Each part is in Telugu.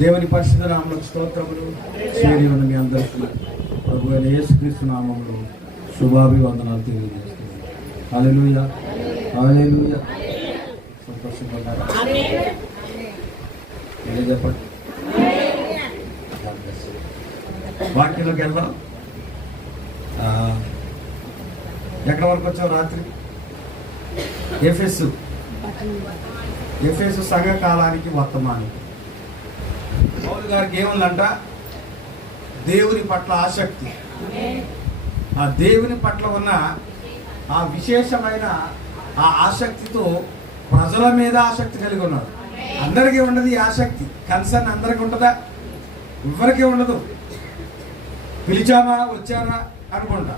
దేవుని పరిశుద్ధ నామములకు స్తోత్రములు. చేరి ఉన్న మీ అందరికీ ప్రభు అయిన యేసుక్రీస్తు నామములో శుభాభివందనాలు తెలియజేస్తున్నాను. హల్లెలూయా, హల్లెలూయా. సంతోషపడ్డారా? ఏం చెప్పండి. వాక్యంలోకి వెళ్దాం. ఎక్కడి వరకు వచ్చావు? రాత్రి ఎఫెసు సంఘ కాలానికి వర్తమానం. పౌలు గారికి ఏముందంట? దేవుని పట్ల ఆసక్తి. ఆ దేవుని పట్ల ఉన్న ఆ విశేషమైన ఆ ఆసక్తితో ప్రజల మీద ఆసక్తి కలిగి ఉన్నాడు. అందరికీ ఉండదు ఈ ఆసక్తి. కన్సర్న్ అందరికీ ఉంటుందా? ఎవరికీ ఉండదు. పిలిచామా, వచ్చారా అనుకుంటా,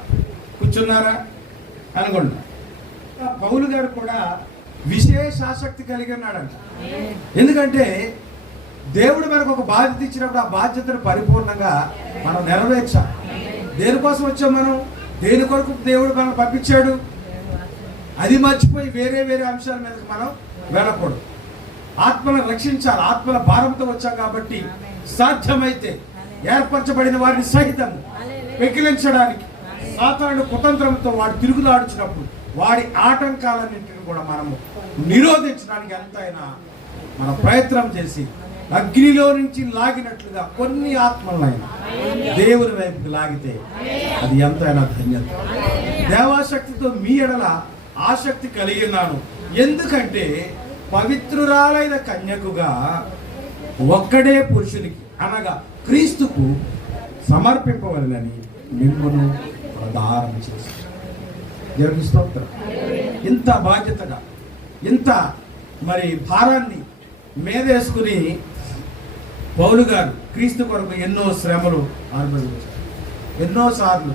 కూర్చున్నారా అనుకుంటా. పౌలు గారు కూడా విశేష ఆసక్తి కలిగి ఉన్నాడంట. ఎందుకంటే దేవుడు మనకు ఒక బాధ్యత ఇచ్చినప్పుడు ఆ బాధ్యతను పరిపూర్ణంగా మనం నెరవేర్చాలి. దేనికోసం వచ్చాం మనం? దేని కొరకు దేవుడు మనల్ని పంపించాడు? అది మర్చిపోయి వేరే వేరే అంశాల మీదకి మనం వెళ్ళకూడదు. ఆత్మలను రక్షించాలి. ఆత్మల భారంతో వచ్చాం కాబట్టి సాధ్యమైతే ఏర్పరచబడిన వారిని సహితం పెకిలించడానికి సాతానుడు కుతంత్రంతో వాడు తిరుగులాడుచినప్పుడు వాడి ఆటంకాలన్నింటిని కూడా మనము నిరోధించడానికి ఎంతైనా మన ప్రయత్నం చేసి అగ్నిలో నుంచి లాగినట్లుగా కొన్ని ఆత్మలైనా దేవుని వైపుకి లాగితే అది ఎంతైనా ధన్యత. దేవాశక్తితో మీ ఎడల ఆసక్తి కలిగి ఉన్నాను. ఎందుకంటే పవిత్రురాలైన కన్యకుగా ఒక్కడే పురుషునికి అనగా క్రీస్తుకు సమర్పింపవలనని మిమ్మల్ని ప్రదానం చేసి దేవుని స్తోత్రం. ఇంత బాధ్యతగా ఇంత మరి భారాన్ని మీదేసుకుని పౌలు గారు క్రీస్తు కొరకు ఎన్నో శ్రమలు అనుభవించారు. ఎన్నోసార్లు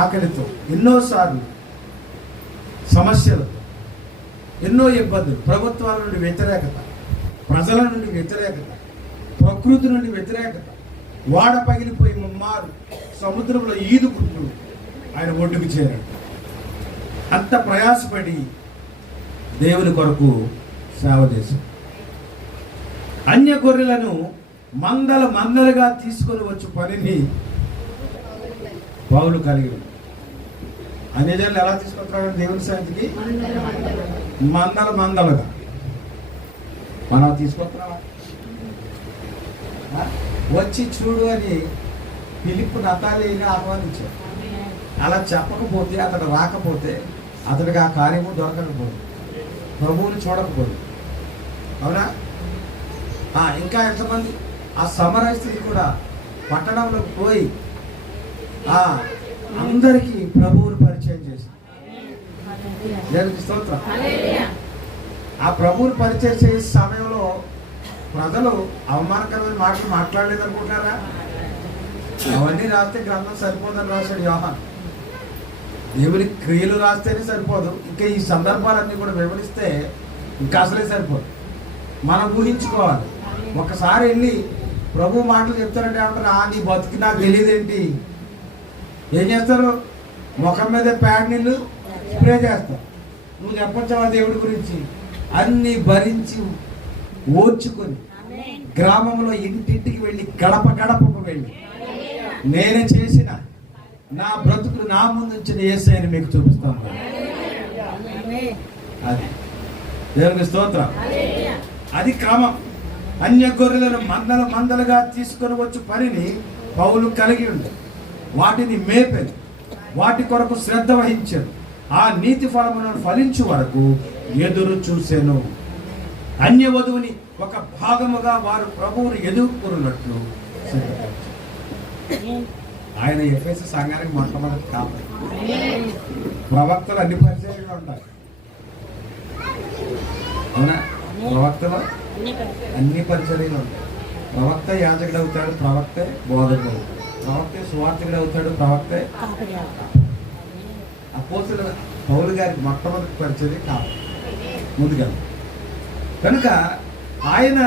ఆకలితో, ఎన్నోసార్లు సమస్యలతో, ఎన్నో ఇబ్బందులు, ప్రభుత్వాల నుండి వ్యతిరేకత, ప్రజల నుండి వ్యతిరేకత, ప్రకృతి నుండి వ్యతిరేకత, వాడ పగిలిపోయి ముమ్మారు సముద్రంలో ఈదుకుంటూ ఆయన ఒడ్డుకు చేరాడు. అంత ప్రయాసపడి దేవుని కొరకు సేవ చేశాడు. అన్య గొర్రెలను మందలుగా తీసుకొని వచ్చి పనిని పౌలు కలిగి అన్యజనులు ఎలా తీసుకొస్తున్నాడు దేవుని సన్నిధికి? మందలుగా. మనం తీసుకొస్తున్నావా? వచ్చి చూడు అని పిలుపు నతాలీని ఆహ్వానించాడు. అలా చెప్పకపోతే, అతడు రాకపోతే, అతడికి ఆ కార్యము దొరకకపోదు, ప్రభువుని చూడకపోదు. అవునా? ఇంకా ఎంతమంది ఆ సమరయ స్త్రీ కూడా పట్టణంలోకి పోయి అందరికీ ప్రభువుని పరిచయం చేసింది. దేవునికి స్తోత్రం. ఆ ప్రభువుని పరిచయం చేసే సమయంలో ప్రజలు అవమానకరమైన మాటలు మాట్లాడలేదు అనుకుంటున్నారా? అవన్నీ రాస్తే గ్రంథం సరిపోదని రాశాడు యోహాను. దేవుని క్రియలు రాస్తేనే సరిపోదు, ఇంకా ఈ సందర్భాలన్నీ కూడా వివరిస్తే ఇంకా అసలే సరిపోదు. మనం ఊహించుకోవాలి. ఒకసారి వెళ్ళి ప్రభు మాటలు చెప్తారంటే ఏమంటారు? నీ బతుకి నాకు తెలియదేంటి? ఏం చేస్తారు? ముఖం మీద ప్యాడ్ నీళ్ళు స్ప్రే చేస్తారు. నువ్వు చెప్పొచ్చావా దేవుడి గురించి? అన్ని భరించి ఓర్చుకొని గ్రామంలో ఇంటింటికి వెళ్ళి గడపకు వెళ్ళి నేను చేసిన నా బ్రతుకులు నా ముందు ఉంచిన యేసయ్యని మీకు చూపిస్తాను. అది దేవునికి స్తోత్రం. అది క్రమం. అన్య గొర్రెలను మందలుగా తీసుకొని వచ్చి పనిని పౌలు కలిగి ఉంది. వాటిని మేపెను, వాటి కొరకు శ్రద్ధ వహించాను. ఆ నీతి ఫలములను ఫలించు వరకు ఎదురు చూశాను. అన్య వధువుని ఒక భాగముగా వారు ప్రభువుని ఎదుర్కొన్నట్లు ఆయన ఎఫెసు సంఘానికి మొట్టమొదటి కాపాడు. ప్రవక్తలు అన్ని పరిచర్యలు ఉంటాయి. అవునా? ప్రవక్తలు అన్ని పరిచర్యలు ఉంటాయి. ప్రవక్త యాజకుడు అవుతాడు, ప్రవక్తే బోధకుడు అవుతాడు, ప్రవక్తే సువార్తికుడు అవుతాడు, ప్రవక్తే. అపోస్తుల పౌలు గారికి మొట్టమొదటి పరిచర్య కాపాడు ముందుగా. కనుక ఆయన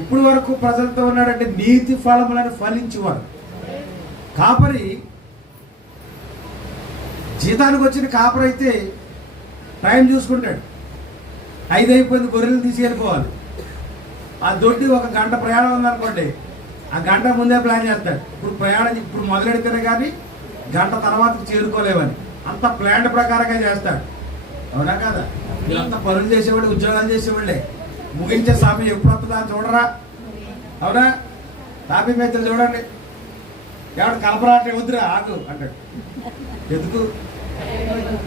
ఎప్పటి వరకు ప్రజలతో ఉన్నాడంటే నీతి ఫలములను ఫలించేవారు. కాపరి జీతానికి వచ్చిన కాపరి అయితే టైం చూసుకుంటాడు. 5 అయిపోయింది, గొర్రెలు తీసుకెళ్ళిపోవాలి. ఆ దొడ్డి ఒక గంట ప్రయాణం ఉందనుకోండి, ఆ గంట ముందే ప్లాన్ చేస్తాడు. ఇప్పుడు మొదలెడితేనే కానీ గంట తర్వాత చేరుకోలేవని అంత ప్లాన్ ప్రకారంగా చేస్తాడు. అవునా కదా? వీళ్ళంతా పనులు చేసేవాళ్ళు, ఉద్యోగాలు చేసేవాళ్ళే. ముగించే సమయం ఎప్పుడు వస్తుందా చూడరా? అవునా? తాపీ మెత్తలు చూడండి, ఎవడు కలపరాటే వద్దురా ఆగు అంటాడు. ఎందుకు?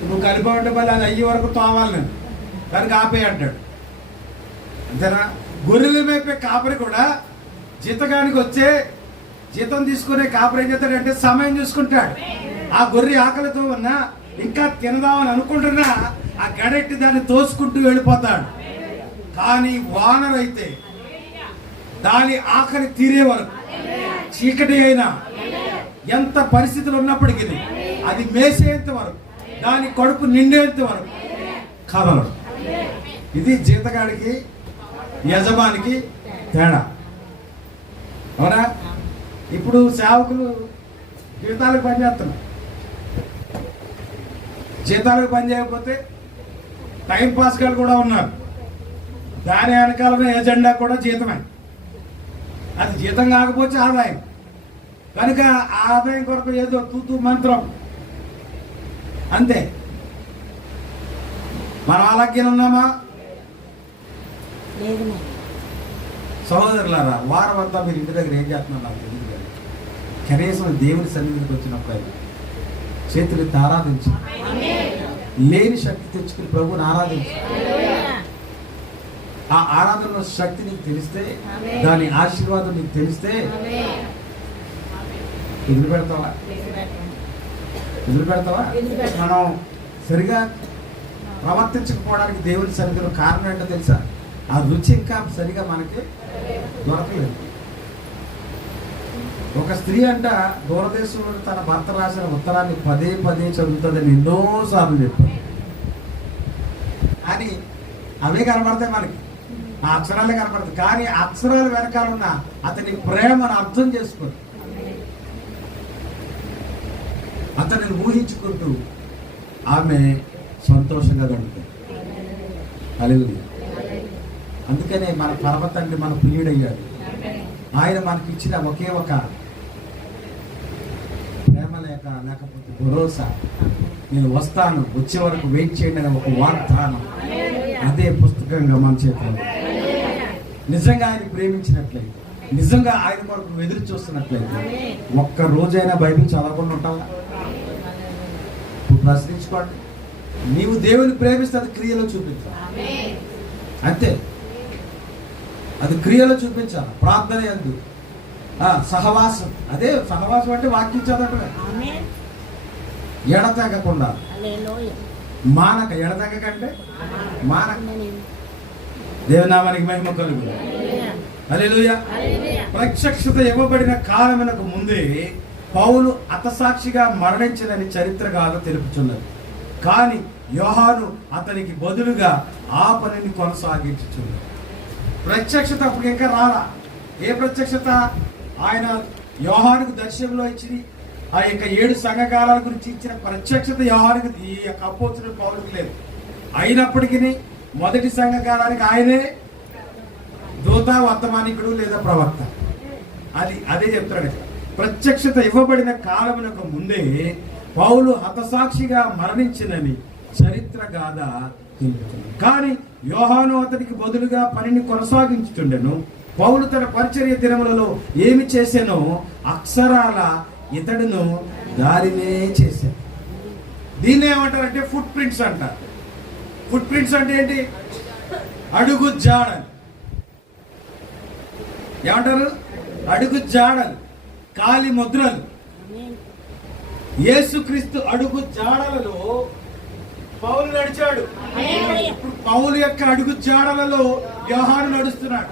నువ్వు కలిపి ఉంటే మళ్ళీ అది అయ్యే వరకు తోవాలి నేను, దానికి ఆపే అంటాడు. అంతేనా? గొర్రెలు మేపే కాపరి కూడా జీతగానికి వచ్చే జీతం తీసుకునే కాపరి ఏం చేస్తాడంటే సమయం చూసుకుంటాడు. ఆ గొర్రె ఆకలితో ఉన్నా ఇంకా తినదామని అనుకుంటున్నా ఆ గడెట్టి దాన్ని తోసుకుంటూ వెళ్ళిపోతాడు. కానీ వానరైతే దాని ఆకలి తీరే వరకు, చీకటి అయినా ఎంత పరిస్థితులు ఉన్నప్పటికీ అది మేసేంత వరకు, దాని కడుపు నిండేంత వరకు కదలడు. ఇది జీతగాడికి యజమానికి తేడా. అవునా? ఇప్పుడు సేవకులు జీతాలకు పనిచేస్తున్నారు. జీతాలకు పని చేయకపోతే టైం పాస్ గారు కూడా ఉన్నారు. దాని వెనకాలనే ఎజెండా కూడా జీతమే. అది జీతం కాకపోతే ఆదాయం. కనుక ఆ ఆదాయం కొరకు ఏదో తూతూ మంత్రం అంతే. మనం అలాగే ఉన్నామా? సహోదరులారా, వారం అంతా మీరు ఇంటి దగ్గర ఏం చేస్తున్నారు నాకు తెలియదు, కానీ కనీసం దేవుని సన్నిధికి వచ్చినప్పుడు చేతులెత్తి ఆరాధించి, లేని శక్తి తెచ్చుకుని ప్రభుని ఆరాధించి, ఆ ఆరాధనలో శక్తి నీకు తెలిస్తే, దాని ఆశీర్వాదం నీకు తెలిస్తే వదిలిపెడతావా? మనం సరిగా ప్రవర్తించకపోవడానికి దేవుని సన్నిధిలో కారణం ఏంటో తెలుసా? ఆ రుచి ఇంకా సరిగా మనకి దొరకలేదు. ఒక స్త్రీ అంట దూరదేశంలో తన భర్త రాసిన ఉత్తరాన్ని పదే పదే చదువుతుందని ఎన్నోసార్లు చెప్పారు. కానీ అవే కనబడతాయి మనకి, ఆ అక్షరాలే కనబడతాయి. కానీ అక్షరాల వెనకాలన్న అతని ప్రేమను అర్థం చేసుకోరు. అతనిని ఊహించుకుంటూ ఆమె సంతోషంగా గడుపుతుంది. హల్లెలూయా. అందుకనే మన పరమ తండ్రి మన ప్రియుడయ్యాడు. ఆయన మనకి ఇచ్చిన ఒకే ఒక ప్రేమ లేకపోతే భరోసా, నేను వస్తాను, వచ్చే వరకు వెయిట్ చేయండి అనే ఒక వాగ్దానం, అదే పుస్తకంగా మన చేతిలో. నిజంగా ఆయన ప్రేమించినట్లయితే, నిజంగా ఆయన కొరకు ఎదురు చూస్తున్నట్లయితే ఒక్క రోజైనా బైబిల్ చదవకుండా ఉంటావా? ప్రశ్నించుకోండి. నీవు దేవుని ప్రేమిస్తే అది క్రియలో చూపించాలి. అంతే, అది క్రియలో చూపించాలి. ప్రార్థన యందు సహవాసం, అదే సహవాసం అంటే వాక్యం చదవటమే. ఎడతెగకుండా మానక, ఎడతెగకంటే మానక. దేవునామానికి మహిమ కలుగు. హల్లెలూయా. ప్రత్యక్షత ఇవ్వబడిన కాలమునకు ముందే పౌలు హతసాక్షిగా మరణించదని చరిత్రగాథ తెలుపుతున్నది. కానీ యోహాను అతనికి బదులుగా ఆ పనిని కొనసాగించుచున్నాడు. ప్రత్యక్షత అప్పుడు ఇంకా రాలా. ఏ ప్రత్యక్షత? ఆయన యోహానుకు దర్శనంలో ఇచ్చి ఆ యొక్క 7 సంఘకాలాల గురించి ఇచ్చిన ప్రత్యక్షత యోహానుకు, ఈ యొక్క అపోస్తుల పౌలుకు లేదు. అయినప్పటికీ మొదటి సంఘకాలానికి ఆయనే దూత, వర్తమానికుడు లేదా ప్రవక్త. అదే చెప్తాడు ఇక్కడ. ప్రత్యక్షత ఇవ్వబడిన కాలమునకు ముందే పౌలు హతసాక్షిగా మరణించినని చరిత్ర గాథ తెలుపుతుంది. కానీ యోహాను అతనికి బదులుగా పనిని కొనసాగించుతుండెను. పౌలు తన పరిచర్య దినములలో ఏమి చేశానో అక్షరాల ఇతడును దారినే చేశాడు. దీన్ని ఏమంటారంటే ఫుట్ ప్రింట్స్ అంటారు. ఫుట్ ప్రింట్స్ అంటే ఏంటి? అడుగు జాడలు. ఏమంటారు? అడుగు జాడలు, కాలి ముద్రలు. యేసుక్రీస్తు అడుగు జాడలలో పౌలు నడిచాడు. ఇప్పుడు పౌలు యొక్క అడుగు జాడలలో యోహాను నడుస్తున్నాడు.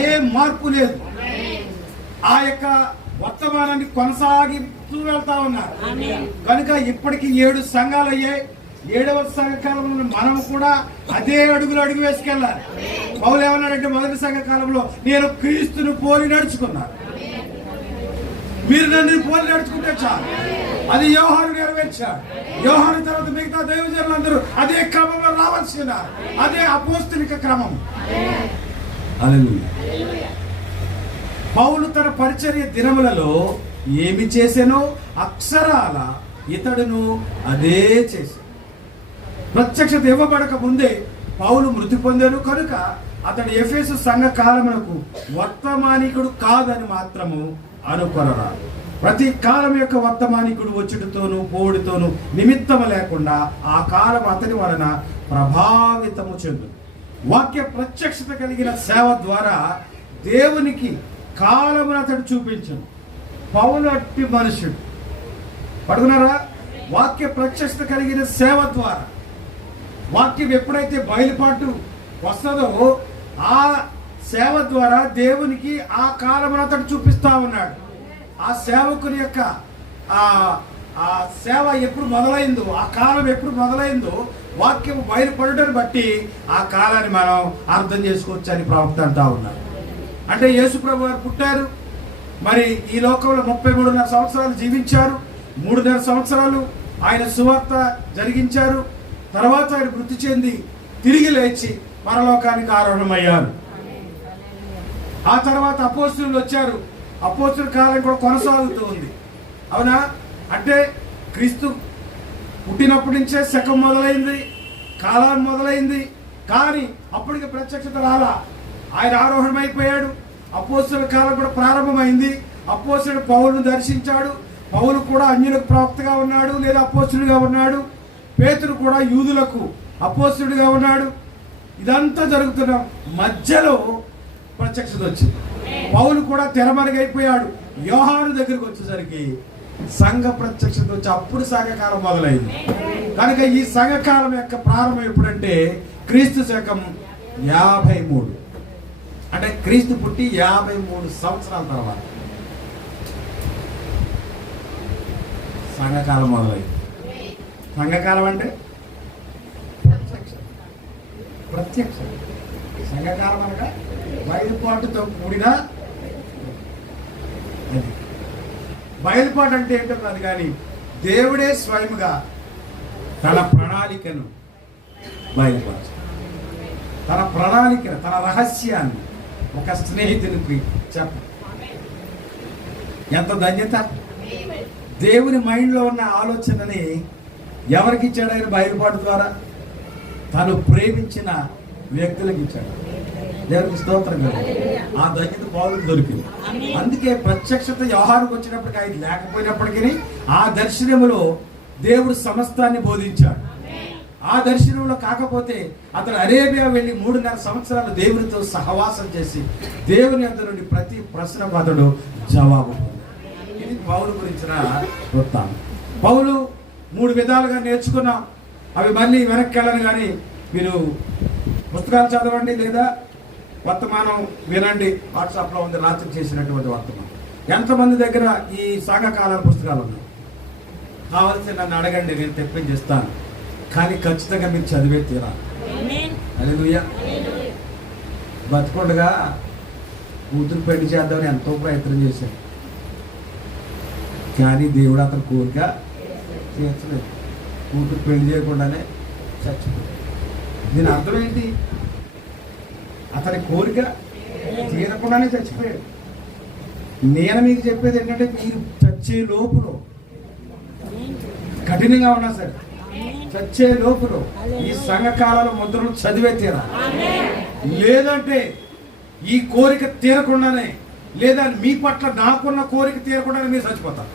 ఏ మార్పు లేదు. ఆ యొక్క వర్తమానాన్ని కొనసాగిస్తూ వెళ్తా ఉన్నారు. కనుక ఇప్పటికి 7 సంఘాలు అయ్యాయి. 7వ సంఘకాలంలో మనం కూడా అదే అడుగు వేసుకెళ్ళాలి. పౌలు ఏమన్నాడంటే మొదటి సంఘకాలంలో నేను క్రీస్తును పోలి నడుచుకున్నాను. మీరు నన్ను పోలి నడుచుకుంటే చాలు. అది యోహాను నెరవేర్చాడు. యోహాను తర్వాత మిగతా దైవజనులందరూ అదే క్రమంలో రావాల్సిన, అదే అపోస్తలిక క్రమం. హల్లెలూయా. పౌలు తన పరిచర్య దినములలో ఏమి చేసెనో అక్షరాల ఇతడును అదే చేశాడు. ప్రత్యక్షత ఇవ్వబడక ముందే పౌలు మృతి పొందాడు కనుక అతడు ఎఫెసు సంఘ కాలమునకు వర్తమానికుడు కాదని మాత్రము అనుకొనరాదు. ప్రతి కాలం యొక్క వర్తమానికుడు వచ్చుటతోనూ పోవుడితోనూ నిమిత్తము లేకుండా ఆ కాలం అతని వలన ప్రభావితము చెందు. వాక్య ప్రత్యక్షత కలిగిన సేవ ద్వారా దేవునికి కాలమును అతడు చూపించను. పౌలు అట్టి మనుషుడు. పడుకున్నారా? వాక్య ప్రత్యక్షత కలిగిన సేవ ద్వారా వాక్యం ఎప్పుడైతే బయలుపాటు వస్తుందో ఆ సేవ ద్వారా దేవునికి ఆ కాలమును అతడు చూపిస్తా ఉన్నాడు. ఆ సేవకుని యొక్క ఆ సేవ ఎప్పుడు మొదలైందో, ఆ కాలం ఎప్పుడు మొదలైందో వాక్యం బయలుపడటం బట్టి ఆ కాలాన్ని మనం అర్థం చేసుకోవచ్చు అని ప్రవక్త అంటా ఉన్నారు. అంటే యేసుప్రభు వారు పుట్టారు, మరి ఈ లోకంలో 33.5 సంవత్సరాలు జీవించారు. 3.5 సంవత్సరాలు ఆయన సువార్త జరిగించారు. తర్వాత ఆయన మృతి చెంది తిరిగి లేచి పరలోకానికి ఆరోహణమయ్యారు. ఆ తర్వాత అపోస్తులు వచ్చారు. అపోస్తుల కాలం కూడా కొనసాగుతూ ఉంది. అవునా? అంటే క్రీస్తు పుట్టినప్పటి నుంచే శకం మొదలైంది, కాలం మొదలైంది. కానీ అప్పటికి ప్రత్యక్షత రాలా. ఆయన ఆరోహణమైపోయాడు. అపోస్తుల కాలం కూడా ప్రారంభమైంది. అపోస్తుడు పౌలును దర్శించాడు. పౌలు కూడా అన్యులకు ప్రవక్తగా ఉన్నాడు లేదా అపోస్తుడిగా ఉన్నాడు. పేతురు కూడా యూదులకు అపోస్తుడిగా ఉన్నాడు. ఇదంతా జరుగుతున్న మధ్యలో ప్రత్యక్షత వచ్చింది. పౌలు కూడా తెరమరుగైపోయాడు. యోహాను దగ్గరికి వచ్చేసరికి సంఘ ప్రత్యక్షత వచ్చి అప్పుడు సంఘకాలం మొదలైంది. కనుక ఈ సంఘకాలం యొక్క ప్రారంభం ఎప్పుడంటే క్రీస్తు శకం 53, అంటే క్రీస్తు పుట్టి 53 సంవత్సరాల తర్వాత సంఘకాలం మొదలైంది. సంఘకాలం అంటే ప్రత్యక్ష. సంఘకాలం అనగా బయలుపాటుతో కూడిన. బయలుపాటు అంటే ఏంటో కాదు, కానీ దేవుడే స్వయముగా తన ప్రణాళికను బయలుపరచు, తన ప్రణాళికను, తన రహస్యాన్ని ఒక స్నేహితునికి చెప్ప. ఎంత ధన్యత! దేవుని మైండ్లో ఉన్న ఆలోచనని ఎవరికి ఇచ్చాడు ఆయన? బయలుపాటు ద్వారా తను ప్రేమించిన వ్యక్తులకు ఇచ్చాడు. దేవునికి స్తోత్రం కదా. ఆ ధన్యత పౌలుకు దొరికింది. అందుకే ప్రత్యక్షత యోహానుకు వచ్చినప్పటికీ ఆయన లేకపోయినప్పటికీ ఆ దర్శనములో దేవుడు సమస్తాన్ని బోధించాడు. ఆ దర్శనంలో కాకపోతే అతను అరేబియా వెళ్ళి 3.5 సంవత్సరాలు దేవునితో సహవాసం చేసి దేవుని యొద్ద నుండి ప్రతి ప్రశ్నకు అతడు జవాబు. ఇది పౌలు గురించిన వృత్తాంతం. పౌలు 3 విధాలుగా నేర్చుకున్నాం. అవి మళ్ళీ వెనక్కి వెళ్ళను, కానీ మీరు పుస్తకాలు చదవండి లేదా వర్తమానం వినండి. వాట్సాప్లో ఉంది రాత్రి చేసినటువంటి వర్తమానం. ఎంతమంది దగ్గర ఈ సంఘకాల పుస్తకాలు ఉన్నాయి? కావాల్సి నన్ను అడగండి, నేను తెప్పించేస్తాను. కానీ ఖచ్చితంగా మీరు చదివే తీరాలి. హల్లెలూయా. బతుకుండగా కూతురు పెళ్లి చేద్దామని ఎంతో ప్రయత్నం చేశాడు, కానీ దేవుడు అతని కోరిక తీర్చలేదు. కూతురు పెళ్లి చేయకుండానే చచ్చిపోయాడు. దీని అర్థం ఏంటి? అతని కోరిక తీరకుండానే చచ్చిపోయాడు. నేను మీకు చెప్పేది ఏంటంటే, మీరు చచ్చే లోపులో, కఠినంగా ఉన్నా సరే చచ్చే లోపులో ఈ సంఘకాలలో ముద్రలు చదివే తీరా. లేదంటే ఈ కోరిక తీరకుండానే, లేదా మీ పట్ల నాకున్న కోరిక తీరకుండానే మీరు చచ్చిపోతారు.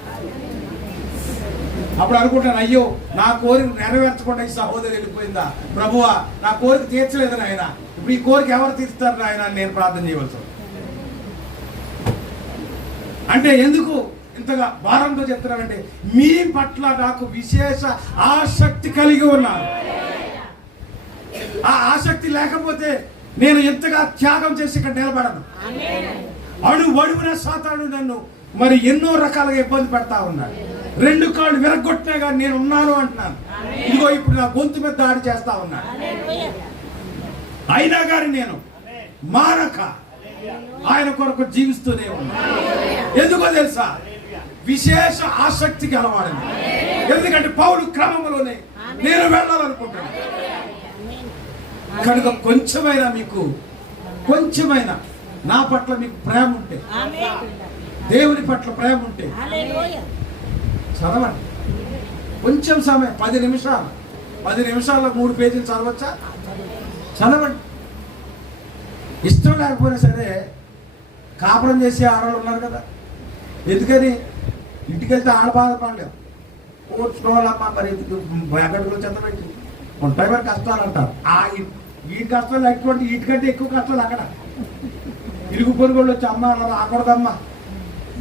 అప్పుడు అనుకుంటాను, అయ్యో నా కోరిక నెరవేర్చకుండా ఈ సహోదరి వెళ్ళిపోయిందా, ప్రభువా నా కోరిక తీర్చలేదు నాయన, ఇప్పుడు ఈ కోరిక ఎవరు తీర్చుతారు నాయన అని నేను ప్రార్థన చేయవలసి. అంటే ఎందుకు ఇంతగా భారంతో చెప్తున్నానంటే, మీ పట్ల నాకు విశేష ఆసక్తి కలిగి ఉన్నాను. ఆ ఆసక్తి లేకపోతే నేను ఎంతగా త్యాగం చేసి ఇక్కడ నిలబడను. అడుగున సాతాను నన్ను మరి ఎన్నో రకాలుగా ఇబ్బంది పెడతా ఉన్నాడు. 2 కాళ్ళు విరగొట్టినా కానీ నేను ఉన్నాను అంటున్నాను. ఇదిగో ఇప్పుడు నా గొంతు మీద దాడి చేస్తా ఉన్నాడు. అయినా కానీ నేను మానక ఆయన కొరకు జీవిస్తూనే ఉన్నాను. ఎందుకో తెలుసా? విశేష ఆసక్తి గలవాడని. ఎందుకంటే పౌలు క్రమంలోనే నేను వెళ్ళాలనుకుంటున్నాను. కనుక కొంచెమైనా మీకు కొంచెమైనా నా పట్ల మీకు ప్రేమ ఉంటే, దేవుని పట్ల ప్రేమ ఉంటే చదవండి. కొంచెం సమయం, 10 నిమిషాలు, 10 నిమిషాల్లో 3 పేజీలు చదవచ్చా? చదవండి. ఇష్టం లేకపోయినా సరే కాపురం చేసే ఆడవాళ్ళు ఉన్నారు కదా, ఎందుకని ఇంటికి వెళ్తే ఆడ బాధపడలేము. ఓర్చుకోవాలమ్మా, మరి ఎక్కడికి చెత్తపెట్టి ఉంటాయి మరి కష్టాలు అంటారు. ఈ కష్టాలు ఎక్కువంటే వీటికంటే ఎక్కువ కష్టాలు అక్కడ. ఇరుగు పొరుగుళ్ళు వచ్చి అమ్మ అలా రాకూడదమ్మా,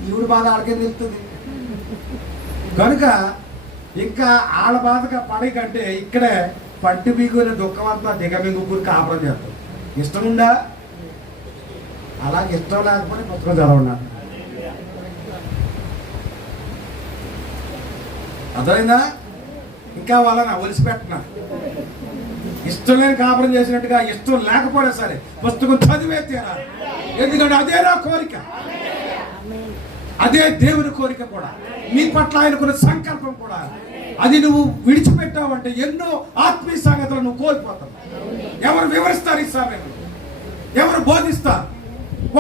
ఈవిడ బాధ ఆడకే తెలుస్తుంది. కనుక ఇంకా ఆడ బాధగా పడే కంటే ఇక్కడే పంటి బీగున దుఃఖమంతా దిగమింగుకుని కాపురం చేస్తాం. ఇష్టం ఉందా? అలాగే ఇష్టం లేకపోతే పుస్తకం చదవన్నా. అర్థమైందా? ఇంకా వాళ్ళని ఒలిసిపెట్టనా. ఇష్టం లేని కాపురం చేసినట్టుగా ఇష్టం లేకపోయినా సరే పుస్తకం చదివే తీరాలి. ఎందుకంటే అదే నా కోరిక, అదే దేవుని కోరిక కూడా, నీ పట్ల ఆయనకున్న సంకల్పం కూడా. అది నువ్వు విడిచిపెట్టావంటే ఎన్నో ఆత్మీయ సంగతులు నువ్వు కోల్పోతావు. ఎవరు వివరిస్తారు ఈ సమయంలో? ఎవరు బోధిస్తారు?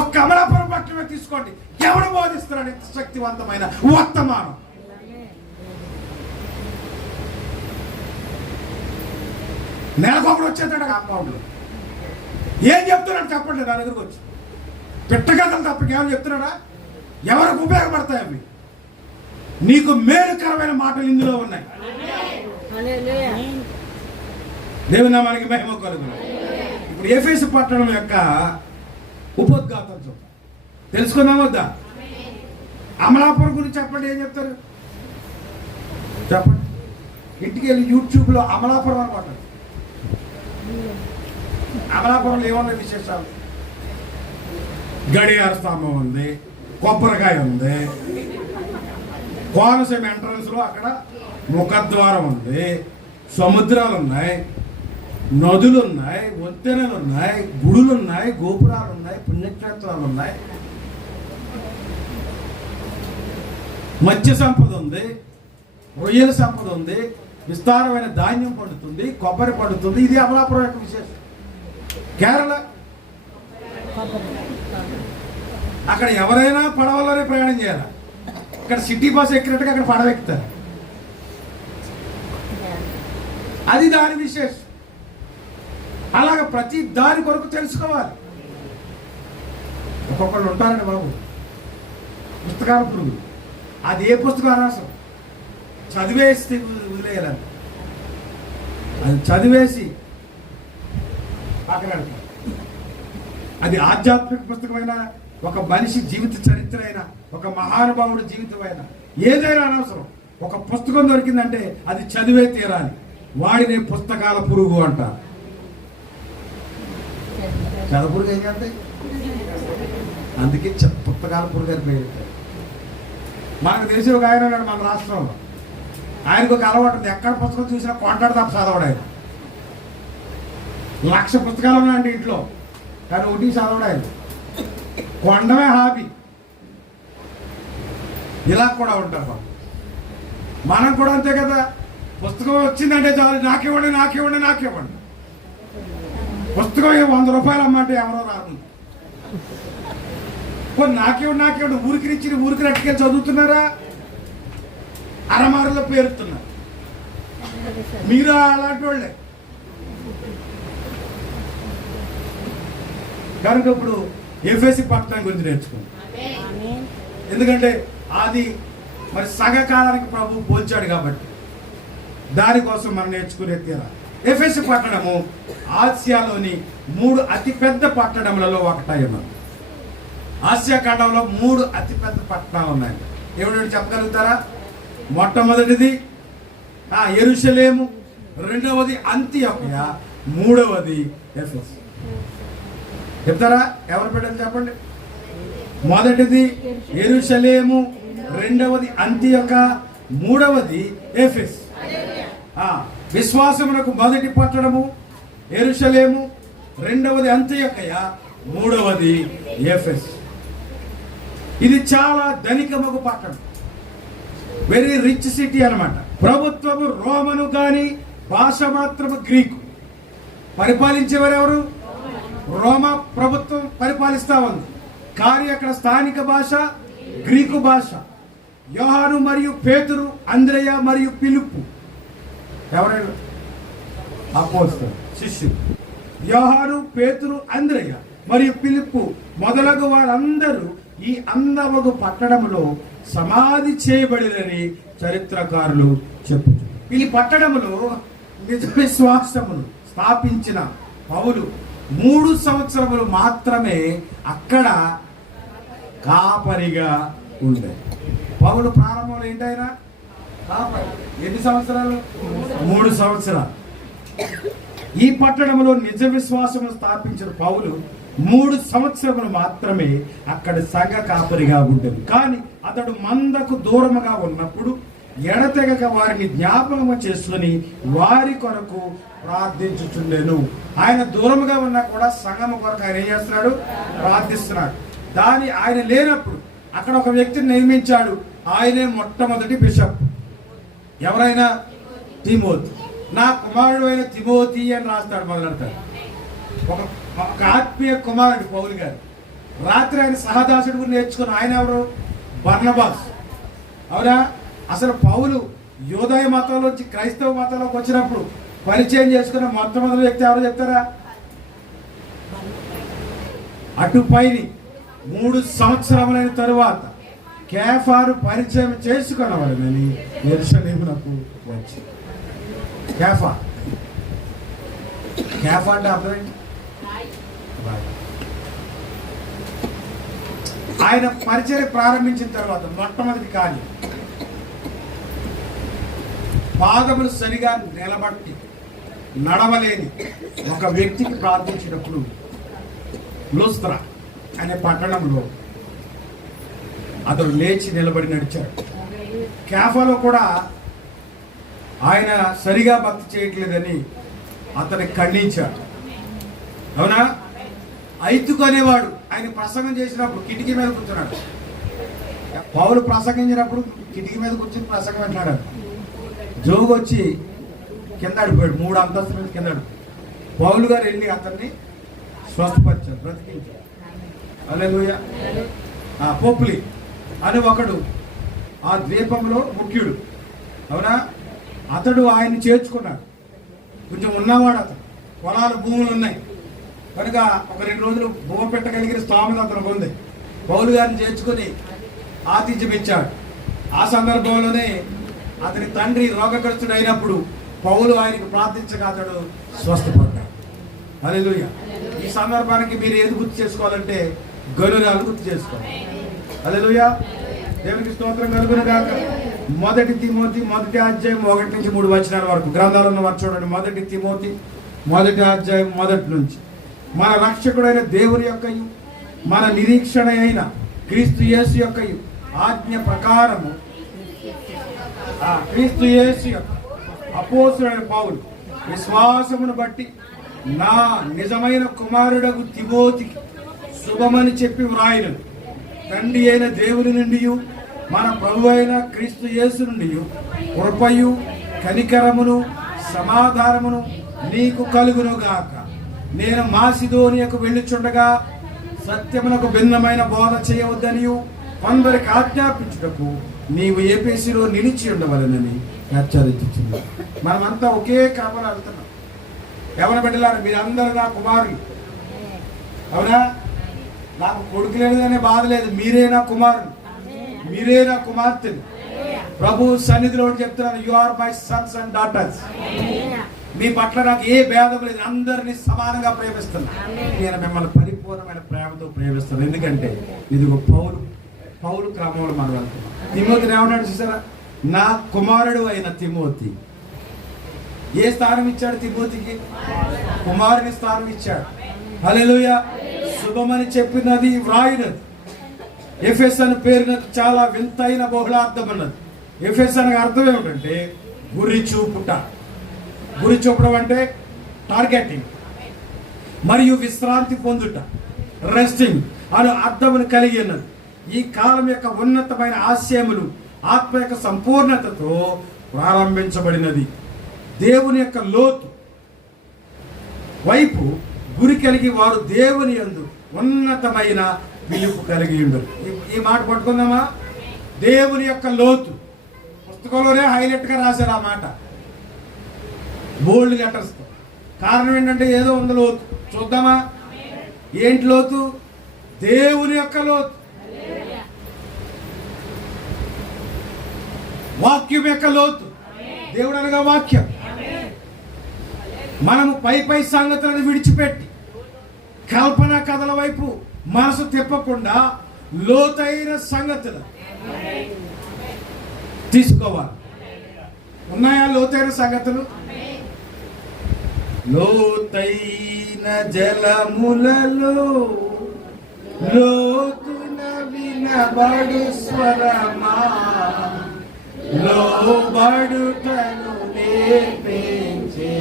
ఒక్క అమలాపురం పట్టణమే తీసుకోండి, ఎవరు బోధిస్తారని శక్తివంతమైన వర్తమానం. నెలకొకడు వచ్చేస్తాడు కాంపౌండ్లో. ఏం చెప్తున్నాడు చెప్పండి నా దగ్గరకు వచ్చి. పెట్టగలరు తప్ప ఏమైనా చెప్తున్నాడా? ఎవరికి ఉపయోగపడతాయి అవి? నీకు మేలుకరమైన మాటలు ఇందులో ఉన్నాయి. దేవుని నామానికి మహిమ కలుగును. ఇప్పుడు ఎఫెసు పట్టణం యొక్క ఉపోద్ఘాతం చూద్దాం, తెలుసుకుందాం వద్దా? అమలాపురం గురించి చెప్పండి. ఏం చెప్తారు చెప్పండి. ఇంటికి వెళ్ళి యూట్యూబ్లో అమలాపురం అని కొట్టండి. అమలాపురంలో ఏమన్నా విశేషాలు? గడియార స్తంభం ఉంది, కొబ్బరికాయ ఉంది, కోనసీమ ఎంట్రన్స్ లో అక్కడ ముఖద్వారం ఉంది, సముద్రాలు ఉన్నాయి, నదులు ఉన్నాయి, వంతెనలు ఉన్నాయి, గుడులు ఉన్నాయి, గోపురాలు ఉన్నాయి, పుణ్యక్షేత్రాలు ఉన్నాయి, మత్స్య సంపద ఉంది, రొయ్యల సంపద ఉంది, విస్తారమైన ధాన్యం పండుతుంది, కొబ్బరి పండుతుంది. ఇది అమలాపురం యొక్క విశేషం. కేరళ, అక్కడ ఎవరైనా పడవలోనే ప్రయాణం చేయాలి. ఇక్కడ సిటీ బస్ ఎక్కినట్టుగా అక్కడ పడవ ఎక్కుతారు. అది దాని విశేషం. అలాగ ప్రతి దాని కొరకు తెలుసుకోవాలి. ఒక్కొక్కళ్ళు ఉంటారండి బాబు పుస్తకాల పురుగు. అది ఏ పుస్తకం అనవసరం, చదివేసి వదిలేయాలని. అది చదివేసి పక్కన అది ఆధ్యాత్మిక పుస్తకమైనా, ఒక మనిషి జీవిత చరిత్ర అయినా, ఒక మహానుభావుడి జీవితమైనా, ఏదైనా అనవసరం. ఒక పుస్తకం దొరికిందంటే అది చదివే తీరాలి. వాడిని పుస్తకాల పురుగు అంటారు. చదపురుగు ఏం చేస్తాయి? అందుకే పుస్తకాల పురుగు అని పేరు. మనకు తెలిసి ఒక ఆయన ఉన్నాడు మన రాష్ట్రంలో. ఆయనకు ఒక అలవాటు ఉంది, ఎక్కడ పుస్తకం చూసినా కొంటాడు తప్ప చదవడు. ఆయన 1,00,000 పుస్తకాలు ఉన్నాయండి ఇంట్లో, కానీ ఒకటి చదవడు. ఆయన కొండమే హాబీ. ఇలా కూడా ఉంటారు. మనం కూడా అంతే కదా. పుస్తకం వచ్చిందంటే చాలు, నాకివ్వండి నాకివ్వండి నాకివ్వండి. పుస్తకం 100 రూపాయలు అమ్మంటే ఎవరో రాదు. నాకివ్వండి నాకివ్వండి ఊరికి ఊరికి రట్టుకెళ్ళి చదువుతున్నారా? అరమారులో పేరుతున్నారు. మీరు అలాంటి వాళ్ళే. కనుక ఇప్పుడు ఎఫెసు పట్టణం గురించి నేర్చుకోండి. ఎందుకంటే అది మరి సగకాలానికి ప్రభు పోల్చాడు కాబట్టి దానికోసం మనం నేర్చుకునే తీరా. ఎఫెసు పట్టణము ఆసియాలోని 3 అతిపెద్ద పట్టణములలో ఒకటై ఉన్నది. ఆసియా ఖండంలో 3 అతిపెద్ద పట్టణాలు ఉన్నాయి. ఏమిటంటే చెప్పగలుగుతారా? మొట్టమొదటిది యెరూషలేము, రెండవది అంతియోకియా, మూడవది ఎఫెసు. చెప్తారా? ఎవరు పెట్టారు చెప్పండి. మొదటిది యెరూషలేము, రెండవది అంతియోకియా, మూడవది ఎఫెసు. విశ్వాసమునకు మొదటి పట్టణము యెరూషలేము, రెండవది అంతియోకియా, మూడవది ఎఫెసు. ఇది చాలా ధనికమగు పట్టణం, వెరీ రిచ్ సిటీ అన్నమాట. ప్రభుత్వము రోమను కానీ భాష మాత్రము గ్రీకు. పరిపాలించేవారు ఎవరు? రోమా ప్రభుత్వం పరిపాలిస్తా ఉంది. కానీ అక్కడ స్థానిక భాష గ్రీకు భాష. యోహాను మరియు పేతురు, అంద్రెయ మరియు ఫిలిప్పు ఎవరైనా అపోస్తలులు శిష్యులు. యోహాను, పేతురు, అంద్రెయ మరియు ఫిలిప్పు మొదలగు వారందరూ ఈ అందవగు పట్టణములో సమాధి చేయబడినని చరిత్రకారులు చెప్పుతారు. ఈ పట్టణములో నిజ విశ్వాసమును స్థాపించిన పౌలు 3 సంవత్సరములు మాత్రమే అక్కడ కాపరిగా ఉండే. పౌలు ప్రారంభంలో ఏంటైనా కాపరి. ఎన్ని సంవత్సరాలు? 3 సంవత్సరాలు. ఈ పట్టణంలో నిజ విశ్వాసము స్థాపించిన పౌలు 3 సంవత్సరములు మాత్రమే అక్కడ సంఘ కాపరిగా ఉండేది. కానీ అతడు మందకు దూరముగా ఉన్నప్పుడు ఎడతెగక వారిని జ్ఞాపకము చేసుకుని వారి కొరకు ప్రార్థించుచుండెను. ఆయన దూరముగా ఉన్నా కూడా సంఘము కొరకు ఆయన ఏం చేస్తున్నాడు? ప్రార్థిస్తున్నాడు. ఆయన లేనప్పుడు అక్కడ ఒక వ్యక్తిని నియమించాడు. ఆయనే మొట్టమొదటి బిషప్. ఎవరైనా? తిమోతి. నా కుమారుడు అయిన తిమోతి అని రాస్తాడు, మొదలెడతాడు. ఒక ఆత్మీయ కుమారుడు పౌలు గారు. రాత్రి ఆయన సహదాసుడు గురించి నేర్చుకుని ఆయన ఎవరు? బర్నబాస్. అవునా? అసలు పౌలు యూదాయ మతంలోంచి క్రైస్తవ మతంలోకి వచ్చినప్పుడు పరిచయం చేసుకున్న మొట్టమొదటి వ్యక్తి ఎవరు చెప్తారా? అటుపైని 3 సంవత్సరములైన తరువాత కేఫాను పరిచయం చేసుకున్నవాడని యెరూషలేమునకు వచ్చి. కేఫా అంటే అర్థమైంది. ఆయన పరిచయం ప్రారంభించిన తర్వాత మొట్టమొదటి కార్యం పాదములు సరిగా నిలబట్టి నడవలేని ఒక వ్యక్తికి ప్రార్థించినప్పుడు లుస్త్రా అనే పట్టణంలో అతడు లేచి నిలబడి నడిచాడు. కేఫాలో కూడా ఆయన సరిగా భక్తి చేయట్లేదని అతన్ని ఖండించాడు. అవునా? ఐతుకు అనేవాడు ఆయన ప్రసంగం చేసినప్పుడు కిటికీ మీద కూర్చున్నాడు. పౌలు ప్రసంగించినప్పుడు కిటికీ మీద కూర్చుని ప్రసంగం అంటున్నాడు. జోగు వచ్చి కింద అడిపోయాడు. 3 అంతస్తుల మీద కింద. పౌలు గారు వెళ్ళి అతన్ని స్వస్థపరిచారు, బ్రతికించారు. హల్లెలూయా. పోపులి అని ఒకడు ఆ ద్వీపంలో ముఖ్యుడు. అవునా? అతడు ఆయన్ని చేర్చుకున్నాడు. కొంచెం ఉన్నవాడు అతను. పొలాలు, భూములు ఉన్నాయి కనుక ఒక 2 రోజులు భూమి పెట్టగలిగిన స్థామత అతను ఉంది. పౌలు గారిని చేర్చుకుని ఆతిథ్యం ఇచ్చాడు. ఆ సందర్భంలోనే అతని తండ్రి రోగగ్రస్తుడు అయినప్పుడు పౌలు ఆయనకు ప్రార్థించగా అతడు స్వస్థపడ్డాడు. హల్లెలూయా. ఈ సందర్భానికి మీరు ఏది గుర్తు చేసుకోవాలంటే గనురాలు గుర్తు చేసుకోవాలి. హల్లెలూయా. దేవునికి స్తోత్రం కలుగును గాక. 1 తిమోతి 1వ అధ్యాయం 1 నుంచి 3 వచనాల వరకు గ్రంథాలు ఉన్నవారు చూడండి. 1 తిమోతి 1వ అధ్యాయం 1 నుంచి. మన రక్షకుడైన దేవుని యొక్కయు మన నిరీక్షణ అయిన క్రీస్తు యేసు యొక్కయు ఆజ్ఞ ప్రకారము క్రీస్తు యేసు యొక్క అపోస్తలుడైన పౌలు విశ్వాసమును బట్టి నా నిజమైన కుమారుడగు తిమోతికి శుభమని చెప్పి వ్రాయినను. తండ్రి అయిన దేవుని నుండి మన ప్రభు అయిన క్రీస్తు యేసు నుండి కృపయు కనికరమును సమాధానమును నీకు కలుగును గాక. నేను మాసిదోనియకు వెళ్ళుచుండగా సత్యమునకు భిన్నమైన బోధ చేయవద్దనియు కొందరికి ఆజ్ఞాపించుటకు నీవు ఎఫెసులో నిలిచి ఉండవలనని హెచ్చరించుచున్నా. మనమంతా ఒకే క్రమంలో వెళ్తున్నాం. ఎవరి బిడ్డలారా? మీరందరూ నా కుమారులు. అవునా? నాకు కొడుకు లేదనే బాధ లేదు. మీరే నా కుమారులు, మీరే నా కుమార్తెలు. ప్రభు సన్నిధిలో చెప్తున్నాను, you are my sons and daughters. మీ పట్ల నాకు ఏ భేదం లేదు. అందరినీ సమానంగా ప్రేమిస్తున్నా. నేను మిమ్మల్ని పరిపూర్ణమైన ప్రేమతో ప్రేమిస్తాను. ఎందుకంటే ఇది పౌలు క్రమంలో మనం వెళ్తున్నాం. తిమోతిని ఏమన్నాడు చూసారా? నా కుమారుడు అయిన తిమోతి. ఏ స్థానం ఇచ్చాడు తిమోతికి? కుమారుని స్థానం ఇచ్చాడు. హల్లెలూయా. శుభమని చెప్పినది వ్రాయినది. ఎఫెస్ అని పేరునది చాలా వింతైన బహుళార్థం అన్నది. ఎఫెస్ అనే అర్థం ఏమిటంటే గురి చూపుట. గురి చూపడం అంటే టార్గెటింగ్ మరియు విశ్రాంతి పొందుట, రెస్టింగ్ అను అర్థమును కలిగి ఉన్నది. ఈ కాలం యొక్క ఉన్నతమైన ఆశయములు ఆత్మ యొక్క సంపూర్ణతతో ప్రారంభించబడినది. దేవుని యొక్క లోతు వైపు గురి కలిగి వారు దేవుని యందు ఉన్నతమైన పిలుపు కలిగి ఉండరు. ఈ మాట పట్టుకుందామా? దేవుని యొక్క లోతు పుస్తకంలోనే హైలైట్గా రాశారు ఆ మాట, బోల్డ్ లెటర్స్తో. కారణం ఏంటంటే ఏదో ఉంది లోతు. చూద్దామా ఏంటి లోతు? దేవుని యొక్క లోతు, వాక్యం యొక్క లోతు. దేవుడు అనగా వాక్యం. మనము పై సంగతులను విడిచిపెట్టి కల్పన కథల వైపు మనసు తిప్పకుండా లోతైన సంగతులు తీసుకోవాలి. ఉన్నాయా లోతైన సంగతులు? లోతైన జలములలో లోతున వినబడు స్వరమా, లోబడుటను నేర్పించే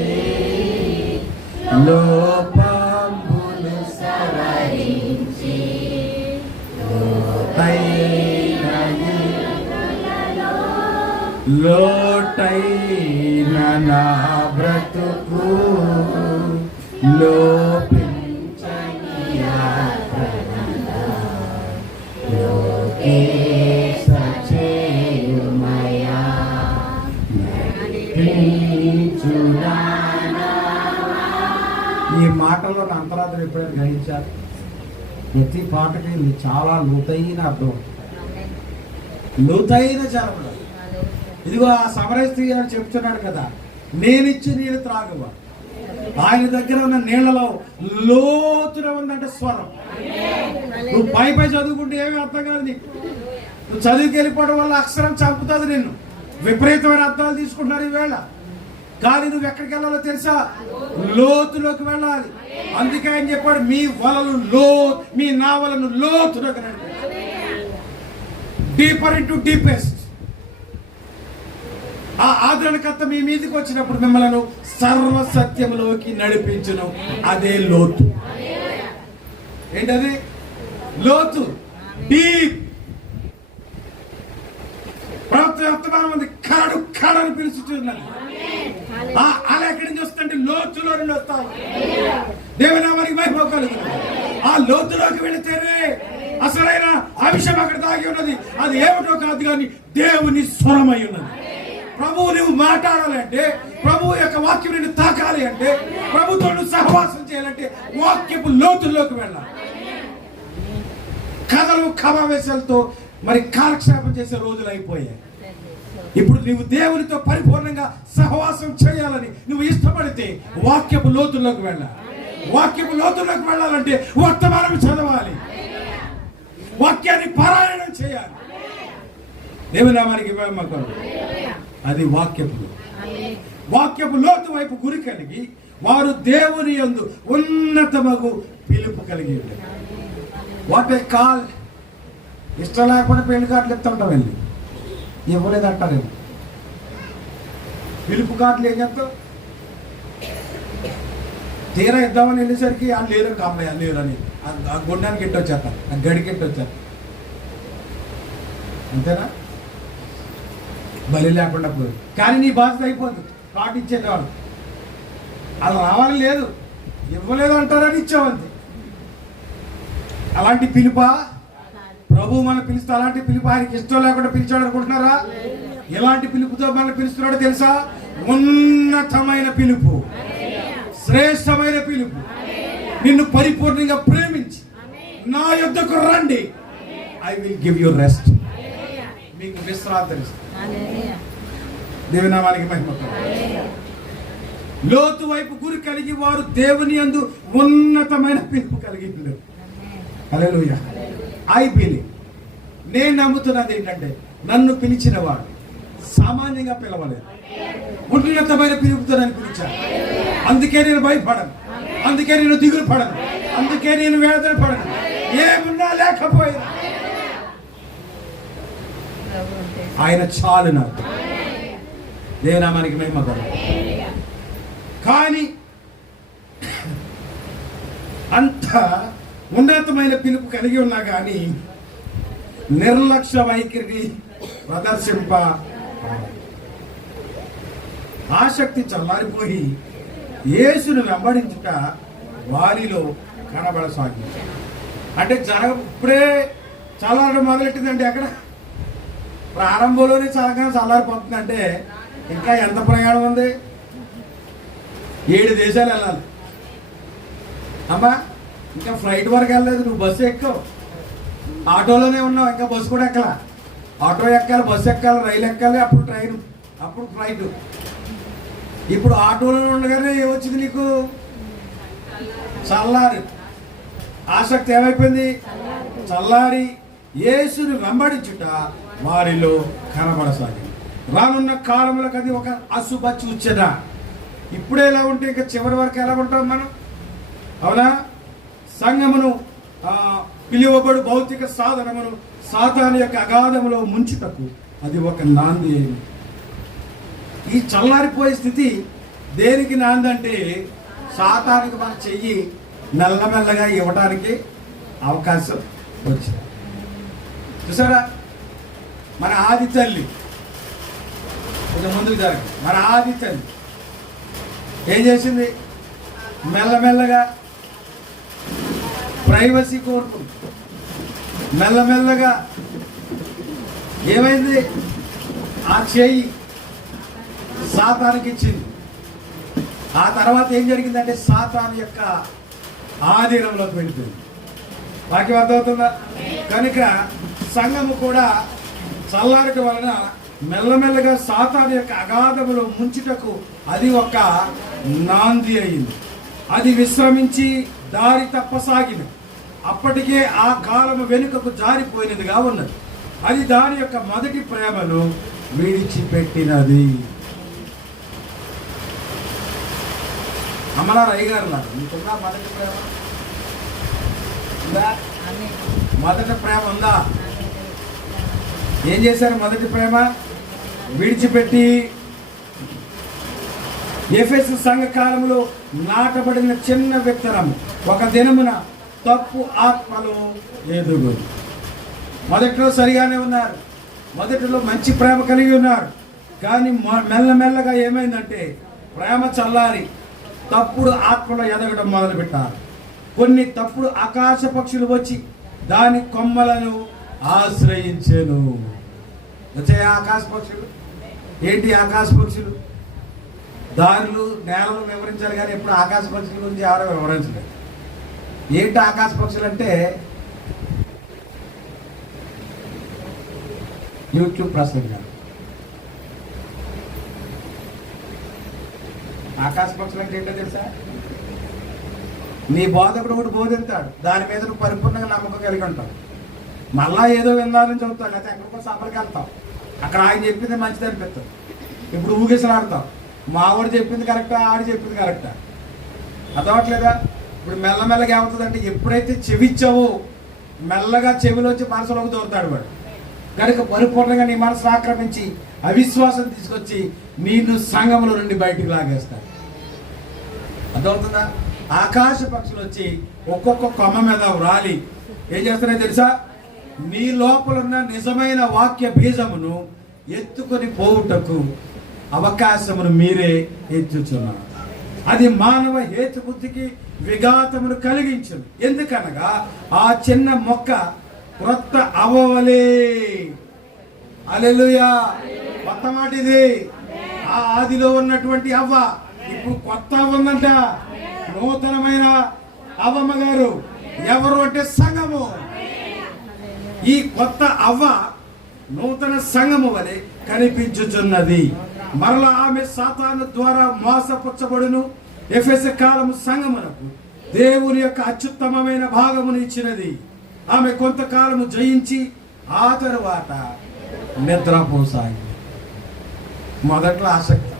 లోపములు సవరించి లోటైన నా బ్రతుకు లోపించని లోకేశ చేయుమయా ఈ మాటలో నా అంతరార్థం ఎప్పుడైనా గ్రహించారు? ప్రతి పాటకి చాలా లోతైన అర్థం, లోతైన జలములు. ఇదిగో ఆ సమరయ స్త్రీ అని చెప్తున్నాడు కదా, నేనిచ్చి నీళ్ళు త్రాగువా. ఆయన దగ్గర ఉన్న నీళ్లలో లోతున ఉందంటే స్వరం. నువ్వు పై చదువుకుంటే ఏమీ అర్థం కాదు నీకు. నువ్వు చదువుకి వెళ్ళిపోవడం వల్ల అక్షరం చంపుతుంది నిన్ను. విపరీతమైన అర్థాలు తీసుకుంటున్నారు ఈవేళ. కానీ నువ్వు ఎక్కడికి వెళ్ళాలో తెలుసా? లోతులోకి వెళ్ళాలి. అందుకే ఆయన చెప్పాడు, మీ నావలను లోతులోకి రండి. Deeper into deepest. ఆ ఆదరణకర్త మీ మీదకి వచ్చినప్పుడు మిమ్మల్ని సర్వసత్యంలోకి నడిపించును. అదే లోతు. ఏంటది? లోతు, డీప్. ప్రవర్తమానం ఉంది, కరడు కడని పిలుచుతున్నది. అలా ఎక్కడి నుంచి వస్తుంటే లోతులో నుండి వస్తావు. దేవునామానికి మహిమ కలుగుతుంది. ఆ లోతులోకి వెళితేనే అసలైన అంశం అక్కడ దాగి ఉన్నది. అది ఏమిటో కాదు కానీ దేవుని స్వరమై ఉన్నది. ప్రభువు నువ్వు మాట్లాడాలి అంటే, ప్రభువు యొక్క వాక్యం నిన్ను తాకాలి అంటే, ప్రభుతో నువ్వు సహవాసం చేయాలంటే వాక్యపు లోతుల్లోకి వెళ్ళాలి. కథలు కమావేశాలతో మరి కాలక్షేపం చేసే రోజులు అయిపోయాయి. ఇప్పుడు నువ్వు దేవునితో పరిపూర్ణంగా సహవాసం చేయాలని నువ్వు ఇష్టపడితే వాక్యపు లోతుల్లోకి వెళ్ళాలి. వాక్యపు లోతుల్లోకి వెళ్ళాలంటే వర్తమానం చదవాలి, వాక్యాన్ని పారాయణం చేయాలి. దేవునామానికి అది వాక్యపు లోతు వైపు గురి కలిగి వారు దేవుని యందు ఉన్నతమగు పిలుపు కలిగి ఉంటారు. What a call. ఇష్టం లేకపోతే పెళ్లి కార్డులు ఇస్తుంటాం, వెళ్ళి ఇవ్వలేదు అంటారేమో. పిలుపు కార్డులు ఏం చేస్తావు? తీరా ఇద్దామని వెళ్ళేసరికి వాళ్ళు లేరు, అమ్మాయి లేరు అని ఆ గుండానికి ఎట్టొచ్చేట, ఆ గడికి ఎట్టొచ్చారు. అంతేనా? బలి లేకుండా పోయి. కానీ నీ బాధ్యత అయిపోతుంది. కార్డు ఇచ్చేవాళ్ళు అలా రావాలి లేదు, ఇవ్వలేదు అంటారని ఇచ్చావంతే. అలాంటి పిలుపా ప్రభు మనం పిలుస్తే? అలాంటి పిలుపు ఆయనకి ఇష్టం లేకుండా పిలిచాడు అనుకుంటున్నారా? ఎలాంటి పిలుపుతో మనం పిలుస్తున్నాడో తెలుసా? ఉన్నతమైన పిలుపు, శ్రేష్టమైన పిలుపు. నిన్ను పరిపూర్ణంగా ప్రేమించి నా యొద్దకు రండి, I will give you rest. మీకు విశ్రాంతి ఇస్తాను. దేవునామానికి మహిమ. లోతు వైపు గురి కలిగి వారు దేవుని యందు ఉన్నతమైన పిలుపు కలిగి ఉన్నారు. హల్లెలూయా. I believe. నేను నమ్ముతున్నది ఏంటంటే నన్ను పిలిచిన వాడు సామాన్యంగా పిలవలేదు, ఉన్నతమైన పిలుపుతో నన్ను పిలిచాను. అందుకే నేను భయపడను, అందుకే నేను దిగులు పడను, అందుకే నేను వేదన పడను. ఏమున్నా లేకపోయినా ఆయన చాలు నాకు. దేవునామానికి మహిమ. కానీ అంత ఉన్నతమైన పిలుపు కలిగి ఉన్నా కానీ నిర్లక్ష్య వైఖరిని ప్రదర్శింప ఆసక్తి చల్లారిపోయి యేసును వెంబడించుట వారిలో కనబడసాగింది. అంటే ఇప్పుడే చల్లారడం మొదలెట్టిందండి. అక్కడ ప్రారంభంలోనే చల్లారిపోతుందంటే ఇంకా ఎంత ప్రయాణం ఉంది? 7 దేశాలు వెళ్ళాలి అమ్మా. ఇంకా ఫ్లైట్ వరకు వెళ్ళలేదు, నువ్వు బస్సు ఎక్కవు, ఆటోలోనే ఉన్నావు, ఇంకా బస్సు కూడా ఎక్కలా. ఆటో ఎక్కాలి, బస్సు ఎక్కాలి, రైలు ఎక్కాలి, అప్పుడు ట్రైన్, అప్పుడు ఫ్లైట్. ఇప్పుడు ఆటోలో ఉండగానే ఏమొచ్చింది నీకు? చల్లారి. ఆసక్తి ఏమైపోయింది? చల్లారి యేసుని వెంబడించుట వారిలో కనబడసాగింది. రానున్న కాలంలోకి అది ఒక అశుభ సూచన. ఇప్పుడే ఎలా ఉంటే ఇంకా చివరి వరకు ఎలా ఉంటాం మనం? అవునా? సంఘమును పిలువబడు భౌతిక సాధనమును సాతాను యొక్క అగాధములో ముంచుటకు అది ఒక నాంది అయింది. ఈ చల్లారిపోయే స్థితి దేనికి నాంది అంటే సాతానికి మన చెయ్యి మెల్లమెల్లగా ఇవ్వటానికి అవకాశం వచ్చింది. చూసారా? మన ఆది తల్లి, కొంచెం ముందుకు జరగదు, మన ఆది తల్లి ఏం చేసింది? మెల్లమెల్లగా ప్రైవసీ కోరుకుంది. మెల్లమెల్లగా ఏమైంది? ఆ చేయి సాతానికి ఇచ్చింది. ఆ తర్వాత ఏం జరిగిందంటే సాతాను యొక్క ఆధీనంలోకి వెళ్ళిపోయింది. వాక్యం అర్థమవుతుందా? కనుక సంఘము కూడా చల్లారటం వలన మెల్లమెల్లగా సాతాను యొక్క అగాధములో ముంచుటకు అది ఒక నాంది అయింది. అది విశ్రమించి దారి తప్పసాగిన అప్పటికే ఆ కాలము వెనుకకు జారిపోయినదిగా ఉన్నది. అది దాని యొక్క మొదటి ప్రేమను విడిచిపెట్టినది. అమలారు అయ్యగారు లాగా మీకున్నా మొదటి ప్రేమ ఉందా? మొదటి ప్రేమ ఉందా? ఏం చేశారు? మొదటి ప్రేమ విడిచిపెట్టి ఎఫెసు సంఘ కాలంలో నాటబడిన చిన్న విత్తనము ఒక దినమున తప్పు ఆత్మలో ఎదుగురు. మొదట్లో సరిగానే ఉన్నారు, మొదటిలో మంచి ప్రేమ కలిగి ఉన్నారు. కానీ మెల్లమెల్లగా ఏమైందంటే ప్రేమ చల్లారి తప్పుడు ఆత్మలో ఎదగడం మొదలుపెట్టారు. కొన్ని తప్పుడు ఆకాశ పక్షులు వచ్చి దాని కొమ్మలను ఆశ్రయించెను. వచ్చే ఆకాశ పక్షులు ఏంటి? ఆకాశ పక్షులు దారులు నేలను వివరించారు, కానీ ఎప్పుడు ఆకాశ పక్షుల గురించి ఎవరో వివరించలేదు. ఏంటి ఆకాశ పక్షులు అంటే? యూట్యూబ్ ప్రసంగాలు. ఆకాశ పక్షులు అంటే ఏంటో తెలుసా? నీ బోధకుడు ఒకటి బోధిస్తాడు, దాని మీద నువ్వు పరిపూర్ణంగా నమ్మకం కలిగి ఉంటావు. మళ్ళా ఏదో విన్నారని చదువుతావు, లేకపోతే ఎక్కడికో సభలకు వెళ్తావు, అక్కడ ఆయన చెప్పింది మంచిది అనిపిస్తుంది. ఇప్పుడు ఊగిసలాడతావు, మా వాడు చెప్పింది కరెక్టా, ఆడు చెప్పింది కరెక్టా, అదవట్లేదా? ఇప్పుడు మెల్లమెల్లగా ఏమవుతుందంటే ఎప్పుడైతే చెవిచ్చావో మెల్లగా చెవిలోంచి మనసులోకి దూరుతాడు వాడు. కనుక పరిపూర్ణంగా నీ మనసును ఆక్రమించి అవిశ్వాసం తీసుకొచ్చి నేను సంఘముల నుండి బయటికి లాగేస్తాడు. అర్థమవుతుందా? ఆకాశ పక్షులు వచ్చి ఒక్కొక్క కొమ్మ మీద రాలి ఏం చేస్తున్నాయో తెలుసా? నీ లోపలున్న నిజమైన వాక్య బీజమును ఎత్తుకొని పోవుటకు అవకాశమును మీరే ఎత్తుచున్నారు. అది మానవ హేతుబుద్ధికి విఘాతమును కలిగించును. ఎందుకనగా ఆ చిన్న మొక్క క్రొత్త అవ్వవలే. హల్లెలూయా! కొత్త మాట ఇది. ఆ ఆదిలో ఉన్నటువంటి అవ్వ ఇప్పుడు కొత్త అవ్వందంట, నూతనమైన అవ్వమ్మ గారు. ఎవరు అంటే సంఘము. ఈ కొత్త అవ్వ నూతన సంఘము వలె కనిపించుచున్నది. మరలా ఆమె సాతాను ద్వారా మోసపుచ్చబడును. ఎఫెసు కాలము సంఘమునకు దేవుని యొక్క అత్యుత్తమమైన భాగమును ఇచ్చినది. ఆమె కొంతకాలము జయించి ఆ తరువాత నిద్రపోసాగి. మొదట్లో ఆసక్తి.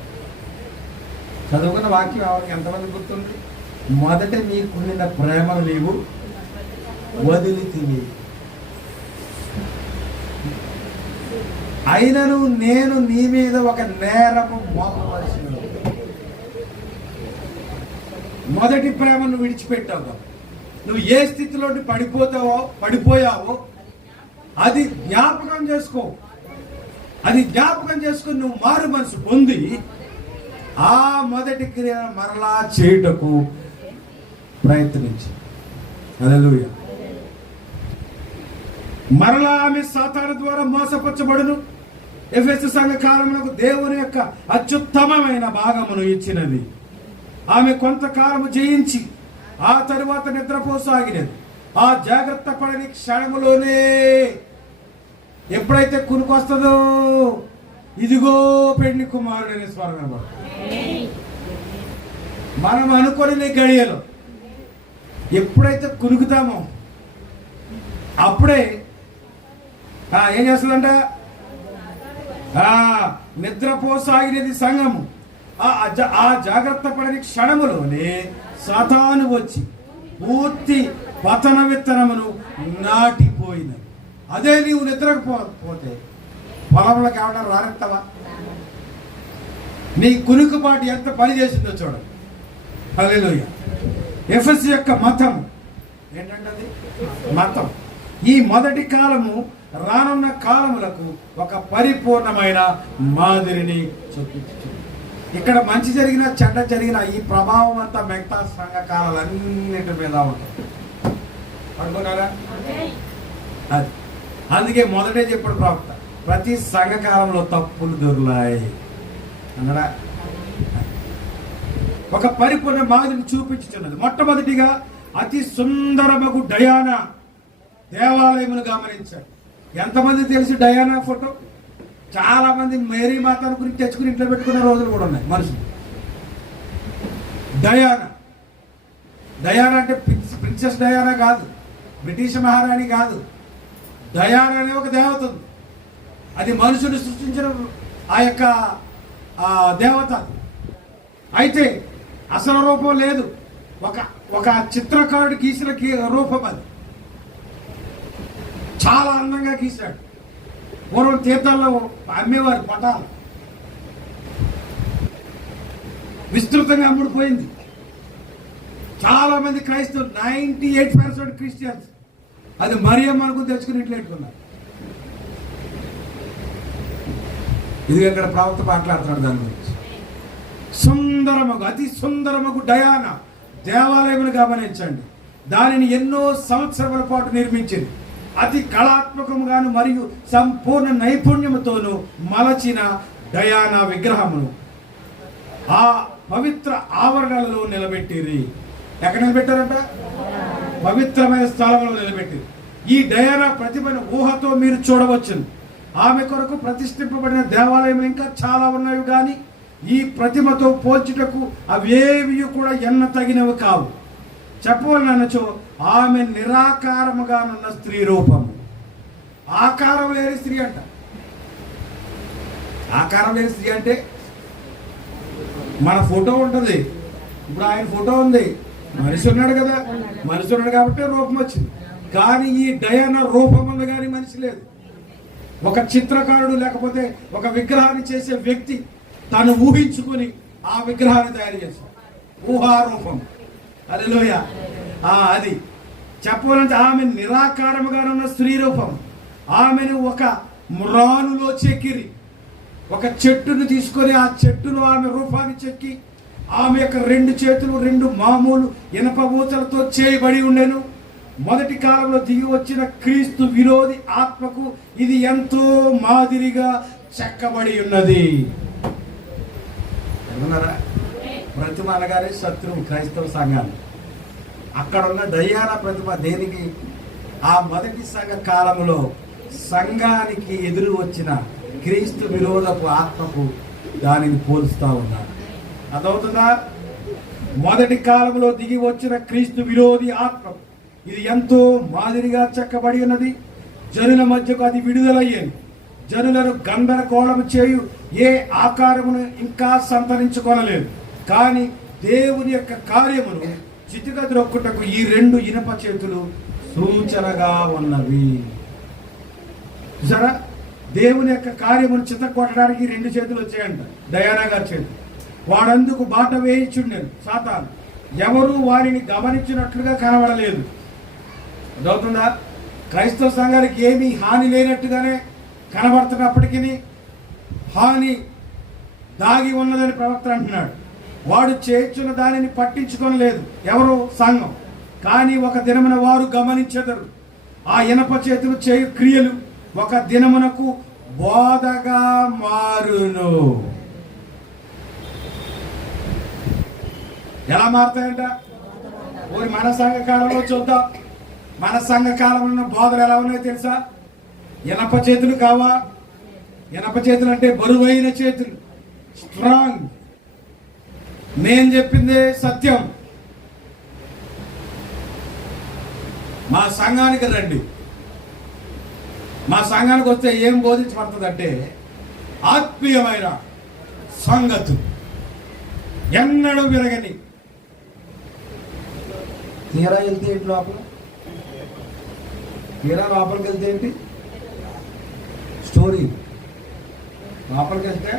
చదువుకున్న వాక్యం ఎవరికి ఎంతమంది గుర్తుంది? మొదట నీకున్న ప్రేమను నీవు వదిలితివి, అయినను నేను నీ మీద ఒక నేరము మోపవలసిన. మొదటి ప్రేమను విడిచిపెట్టావు. నువ్వు ఏ స్థితిలో పడిపోయావో అది జ్ఞాపకం చేసుకో. అది జ్ఞాపకం చేసుకుని నువ్వు మారు మనసు పొంది ఆ మొదటి క్రియ మరలా చేయుటకు ప్రయత్నించి. హల్లెలూయా. మరలా ఆమె సాతాను ద్వారా మోసపరచబడును. ఎఫెసు సంఘ కాలమునకు దేవుని యొక్క అత్యుత్తమమైన భాగమును ఇచ్చినది. ఆమె కొంతకాలము జయించి ఆ తరువాత నిద్రపోసాగినది. ఆ జాగ్రత్త పడని క్షణములోనే ఎప్పుడైతే కునుకొస్తుందో ఇదిగో పెళ్లి కుమారుడనే స్వరం. మనం అనుకునే గడియలో ఎప్పుడైతే కునుకుతామో అప్పుడే ఏం చేస్తుందంట? నిద్రపోసాగినది సంఘము. ఆ జాగ్రత్త పడని క్షణములోనే సాతాను వచ్చి పూర్తి పతన విత్తనమును నాటిపోయినది. అదే నీవు నిద్రపోతే పొలంలోకి ఏమన్నా రారెత్తావా? నీ కునుకుపాటు ఎంత పని చేసిందో చూడండి. హల్లెలూయా. ఎఫెసు యొక్క మతం ఏంటంటే మతం ఈ మొదటి కాలము రానున్న కాలములకు ఒక పరిపూర్ణమైన మాదిరిని చూపించు. ఇక్కడ మంచి జరిగిన చెడ్డ జరిగిన ఈ ప్రభావం అంతా మిగతా సంఘ కాలాలన్నిటి మీద ఉంటుంది. అనుకున్నారా? అది అందుకే మొదటే చెప్పాడు ప్రవక్త, ప్రతి సంఘ కాలంలో తప్పులు దొరులాయి అన్నడా. ఒక పరిపూర్ణ మాదిరిని చూపించుతున్నది. మొట్టమొదటిగా అతి సుందరమగు డయానా దేవాలయమును గమనించాడు. ఎంతమంది తెలిసి డయానా ఫోటో? చాలా మంది మేరీ మాతను గురించి తెచ్చుకుని ఇంట్లో పెట్టుకున్న రోజులు కూడా ఉన్నాయి మనుషులు. డయానా అంటే ప్రిన్సెస్ డయానా కాదు, బ్రిటిష్ మహారాణి కాదు. డయానా అనే ఒక దేవత ఉంది. అది మనుషులు సృష్టించిన ఆ యొక్క దేవత. అయితే అసలు రూపం లేదు, ఒక చిత్రకారుడు గీసిన రూపం. అది చాలా అందంగా గీశాడు. పూర్వం తీర్థాల్లో అమ్మేవారు పటాలు, విస్తృతంగా అమ్ముడుపోయింది. చాలా మంది క్రైస్తవులు 98% క్రిస్టియన్స్ అది మరియమ్మ అనుకుని తెచ్చుకుని ఇంట్లో పెట్టుకున్నారు. ఇది ఇక్కడ ప్రవక్త మాట్లాడుతున్నాడు దాని గురించి. సుందరమగు అతి సుందరమగు డయానా దేవాలయమును గమనించండి. దానిని ఎన్నో సంవత్సరాల పాటు నిర్మించింది. అతి కళాత్మకముగాను మరియు సంపూర్ణ నైపుణ్యముతోనూ మలచిన డయానా విగ్రహమును ఆ పవిత్ర ఆవరణలలో నిలబెట్టిరి. ఎక్కడ నిలబెట్టారంట? పవిత్రమైన స్థలంలో నిలబెట్టిరి. ఈ డయానా ప్రతిభను ఊహతో మీరు చూడవచ్చును. ఆమె కొరకు ప్రతిష్ఠింపబడిన దేవాలయం ఇంకా చాలా ఉన్నవి, కానీ ఈ ప్రతిమతో పోల్చుటకు అవేవి కూడా ఎన్న తగినవి కావు. చెప్పవలనచో ఆమె నిరాకారముగానున్న స్త్రీ రూపము. ఆకారం లేని స్త్రీ అంట. ఆకారం లేని స్త్రీ అంటే మన ఫోటో ఉంటుంది. ఇప్పుడు ఆయన ఫోటో ఉంది, మనిషి ఉన్నాడు కదా, మనిషి ఉన్నాడు కాబట్టి రూపం వచ్చింది. కానీ ఈ డయానా రూపం ఉంది కానీ మనిషి లేదు. ఒక చిత్రకారుడు లేకపోతే ఒక విగ్రహాన్ని చేసే వ్యక్తి తను ఊహించుకుని ఆ విగ్రహాన్ని తయారు చేశాడు. ఊహారూపం. హల్లెలూయా. అది చెప్పాలంటే ఆమె నిరాకారముగా ఉన్న స్త్రీ రూపం. ఆమెను ఒక మ్రానులో చెక్కిరి. ఒక చెట్టును తీసుకొని ఆ చెట్టును ఆమె రూపాన్ని చెక్కి ఆమె యొక్క 2 చేతులు 2 మామూలు ఇనప ఊతలతో చేయబడి ఉండెను. మొదటి కాలంలో దిగి వచ్చిన క్రీస్తు విరోధి ఆత్మకు ఇది ఎంతో మాదిరిగా చెక్కబడి ఉన్నది. ప్రతిమ అనగానే శత్రువు క్రైస్తవ సంఘాలు. అక్కడ ఉన్న డయానా ప్రతిమ దేనికి? ఆ మొదటి సంఘ కాలంలో సంఘానికి ఎదురు వచ్చిన క్రీస్తు విరోధపు ఆత్మకు దానిని పోలుస్తా ఉన్నారు. అదవుతుందా? మొదటి కాలంలో దిగి వచ్చిన క్రీస్తు విరోధి ఆత్మ ఇది ఎంతో మాదిరిగా చెక్కబడి ఉన్నది. జనుల మధ్యకు అది విడుదలయ్యేది. జనులను గందరగోళం చేయు ఏ ఆకారమును ఇంకా సంతరించుకొనలేదు. కానీ దేవుని యొక్క కార్యమును చితికద్రొక్కుటకు ఈ 2 ఇనప చేతులు సూచనగా ఉన్నవి. చూసారా? దేవుని యొక్క కార్యమును చితకొట్టడానికి 2 చేతులు వచ్చాయంట. డయానా గారి చేతులు. వాడందుకు బాట వేయించుండెను సాతాను. ఎవరు వారిని గమనించినట్లుగా కనబడలేదు. అదవుతుందా? క్రైస్తవ సంఘానికి ఏమీ హాని లేనట్టుగానే కనబడుతున్నప్పటికీ హాని దాగి ఉన్నదని ప్రవక్త అంటున్నాడు. వాడు చేర్చున్న దానిని పట్టించుకొనలేదు. ఎవరు? సంఘం. కానీ ఒక దినమున వారు గమనించెదరు, ఆ ఇనప చేతులు చేయు క్రియలు ఒక దినమునకు బోధగా మారును. ఎలా మారుతాయంట? ఓరి మన సంఘ కాలంలో చూద్దాం. మన సంఘ కాలంలో బోధలు ఎలా ఉన్నాయో తెలుసా? ఇనప చేతులు కావా? ఇనప చేతులు అంటే బరువైన చేతులు, స్ట్రాంగ్. నేను చెప్పిందే సత్యం. మా సంఘానికి రండి. మా సంఘానికి వస్తే ఏం బోధించబడుతుందంటే ఆత్మీయమైన సంగతులు, ఎన్నడూ విరగని. తీరా వెళ్తే ఏంటి లోపల? తీరా లోపలికి వెళ్తే ఏంటి? స్టోరీ. లోపలికి వెళ్తే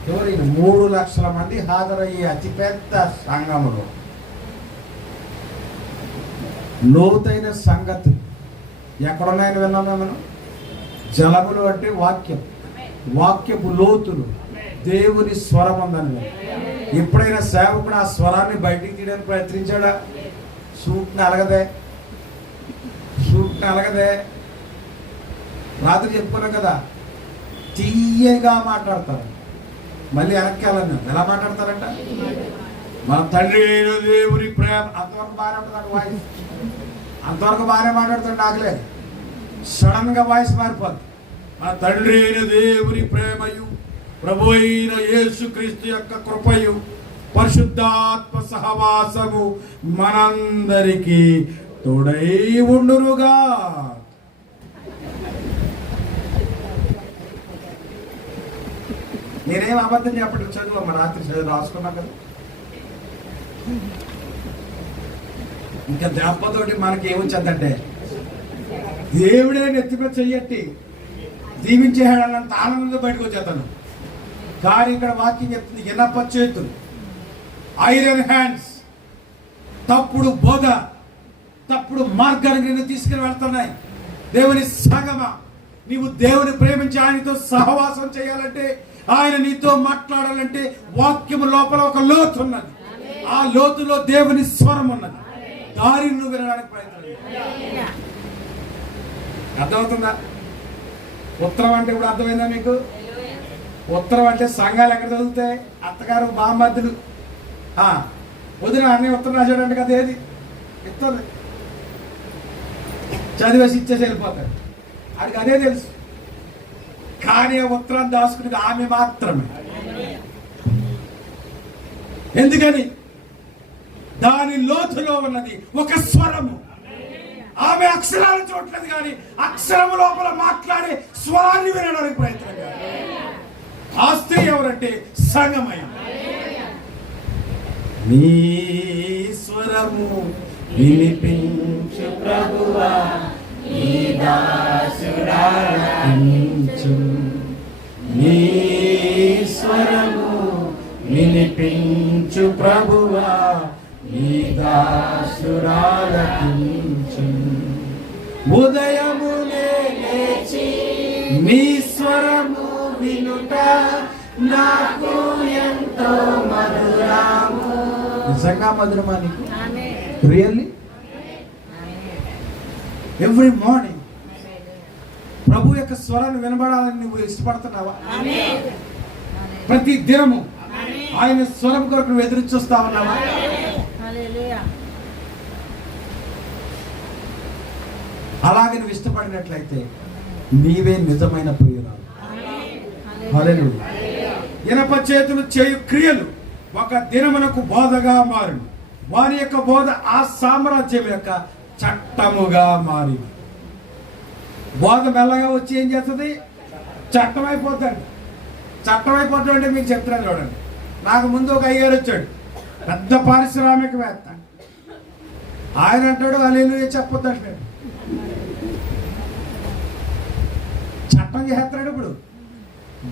స్టోరీ. 3 లక్షల మంది హాజరయ్యే అతిపెద్ద సంఘములో లోతైన సంగతి ఎక్కడున్నాయని విన్నామే మనం. జలములు అంటే వాక్యం, వాక్యపు లోతులు, దేవుని స్వరం ఉందని. ఎప్పుడైనా సేవకుడు ఆ స్వరాన్ని బయటికి తీయడానికి ప్రయత్నించాడా? సూట్ని అలగదే, సూట్ని అలగదే. రాత్రి చెప్పుకున్నాం కదా, తీయగా మాట్లాడతారు. మళ్ళీ వెనక్కి వెళ్ళను. ఎలా మాట్లాడతారంట? మన తండ్రి అయిన దేవుని ప్రేమ. అంతవరకు బాగానే ఉంటుంది వాయిస్, అంతవరకు బాగానే మాట్లాడుతాడు. నాకులే సడన్ గా వాయిస్ మారిపోద్ది. మన తండ్రి అయిన దేవుని ప్రేమయు ప్రభు అయిన యేసుక్రీస్తు యొక్క కృపయు పరిశుద్ధాత్మ సహవాసము మనందరికీ తోడై ఉండునుగా. నేనేం అబద్ధం చెప్పట్లేదు. చదువు మా రాత్రి చదువు రాసుకున్నా కదా. ఇంకా దెబ్బతోటి మనకి ఏమొచ్చిందంటే దేవుడే నెత్తిపై చెయ్యట్టి దీవించేయాడన్నంత ఆనందంతో బయటకు వచ్చేస్తాను. కానీ ఇక్కడ వాక్యం చెప్తుంది, ఇనప చేతులు, ఐరన్ హ్యాండ్స్, తప్పుడు బోధ, తప్పుడు మార్గానికి నిన్ను తీసుకుని వెళ్తున్నాయి. దేవుని సంగమా, నీవు దేవుని ప్రేమించి ఆయనతో సహవాసం చేయాలంటే, ఆయన నీతో మాట్లాడాలంటే వాక్యము లోపల ఒక లోతు ఉన్నది. ఆ లోతులో దేవుని స్వరం ఉన్నది. దారిని నువ్వు వినడానికి ప్రయత్నం. అర్థమవుతుందా? ఉత్తరం అంటే ఇప్పుడు అర్థమైందా మీకు? ఉత్తరం అంటే సంఘాలు ఎక్కడ చదువుతాయి? అత్తగారు బామ్మద్దులు వదిన అన్నీ ఉత్తరం రాసాడంటే కదా. ఏది ఇస్తుంది? చదివేసి ఇచ్చేసి వెళ్ళిపోతాడు. ఆడికి అదే తెలుసు. కానీ ఉత్తరం దాచుకునేది ఆమె మాత్రమే. ఎందుకని? దాని లోతులో ఉన్నది ఒక స్వరము. ఆమె అక్షరాలు చూడలేదు, కానీ అక్షరము లోపల మాట్లాడే స్వరాన్ని వినడానికి ప్రయత్నం చేయాలి. ఆ స్త్రీ ఎవరంటే సంగమయం. నీ స్వరము వినిపించు ప్రభువా, నీ దాసురాలకించు. నీ స్వరము వినిపించు ప్రభువా, నీ దాసురాలకించు. ఉదయమునే లేచి నీ స్వరము వినుట నాకు ఎంతో మధురము. నిజంగా మధురమా నీకు? రియల్లీ? ఎవ్రీ మార్నింగ్ ప్రభు యొక్క స్వరాన్ని వినబడాలని నువ్వు ఇష్టపడుతున్నావా? ప్రతి దినము ఆయన స్వరం కొరకు నువ్వు ఎదురు చూస్తా ఉన్నావా? అలాగే నువ్వు ఇష్టపడినట్లయితే నీవే నిజమైన ప్రియురాలు. హల్లెలూయా. ఇనప చేతులు చేయు క్రియలు ఒక దినమునకు బోధగా మారును. వారి యొక్క బోధ ఆ సామ్రాజ్యం యొక్క చట్టముగా మారి. బోధ మెల్లగా వచ్చి ఏం చేస్తుంది? చట్టం అయిపోతాడు. చట్టం అయిపోతాడు అంటే మీకు చెప్తున్నాను చూడండి. నాకు ముందు ఒక అయ్యారు వచ్చాడు, పెద్ద పారిశ్రామికవేత్త. ఆయన అంటాడు హల్లెలూయా చెప్పొద్దంట. చట్టం చేస్తాడు. ఇప్పుడు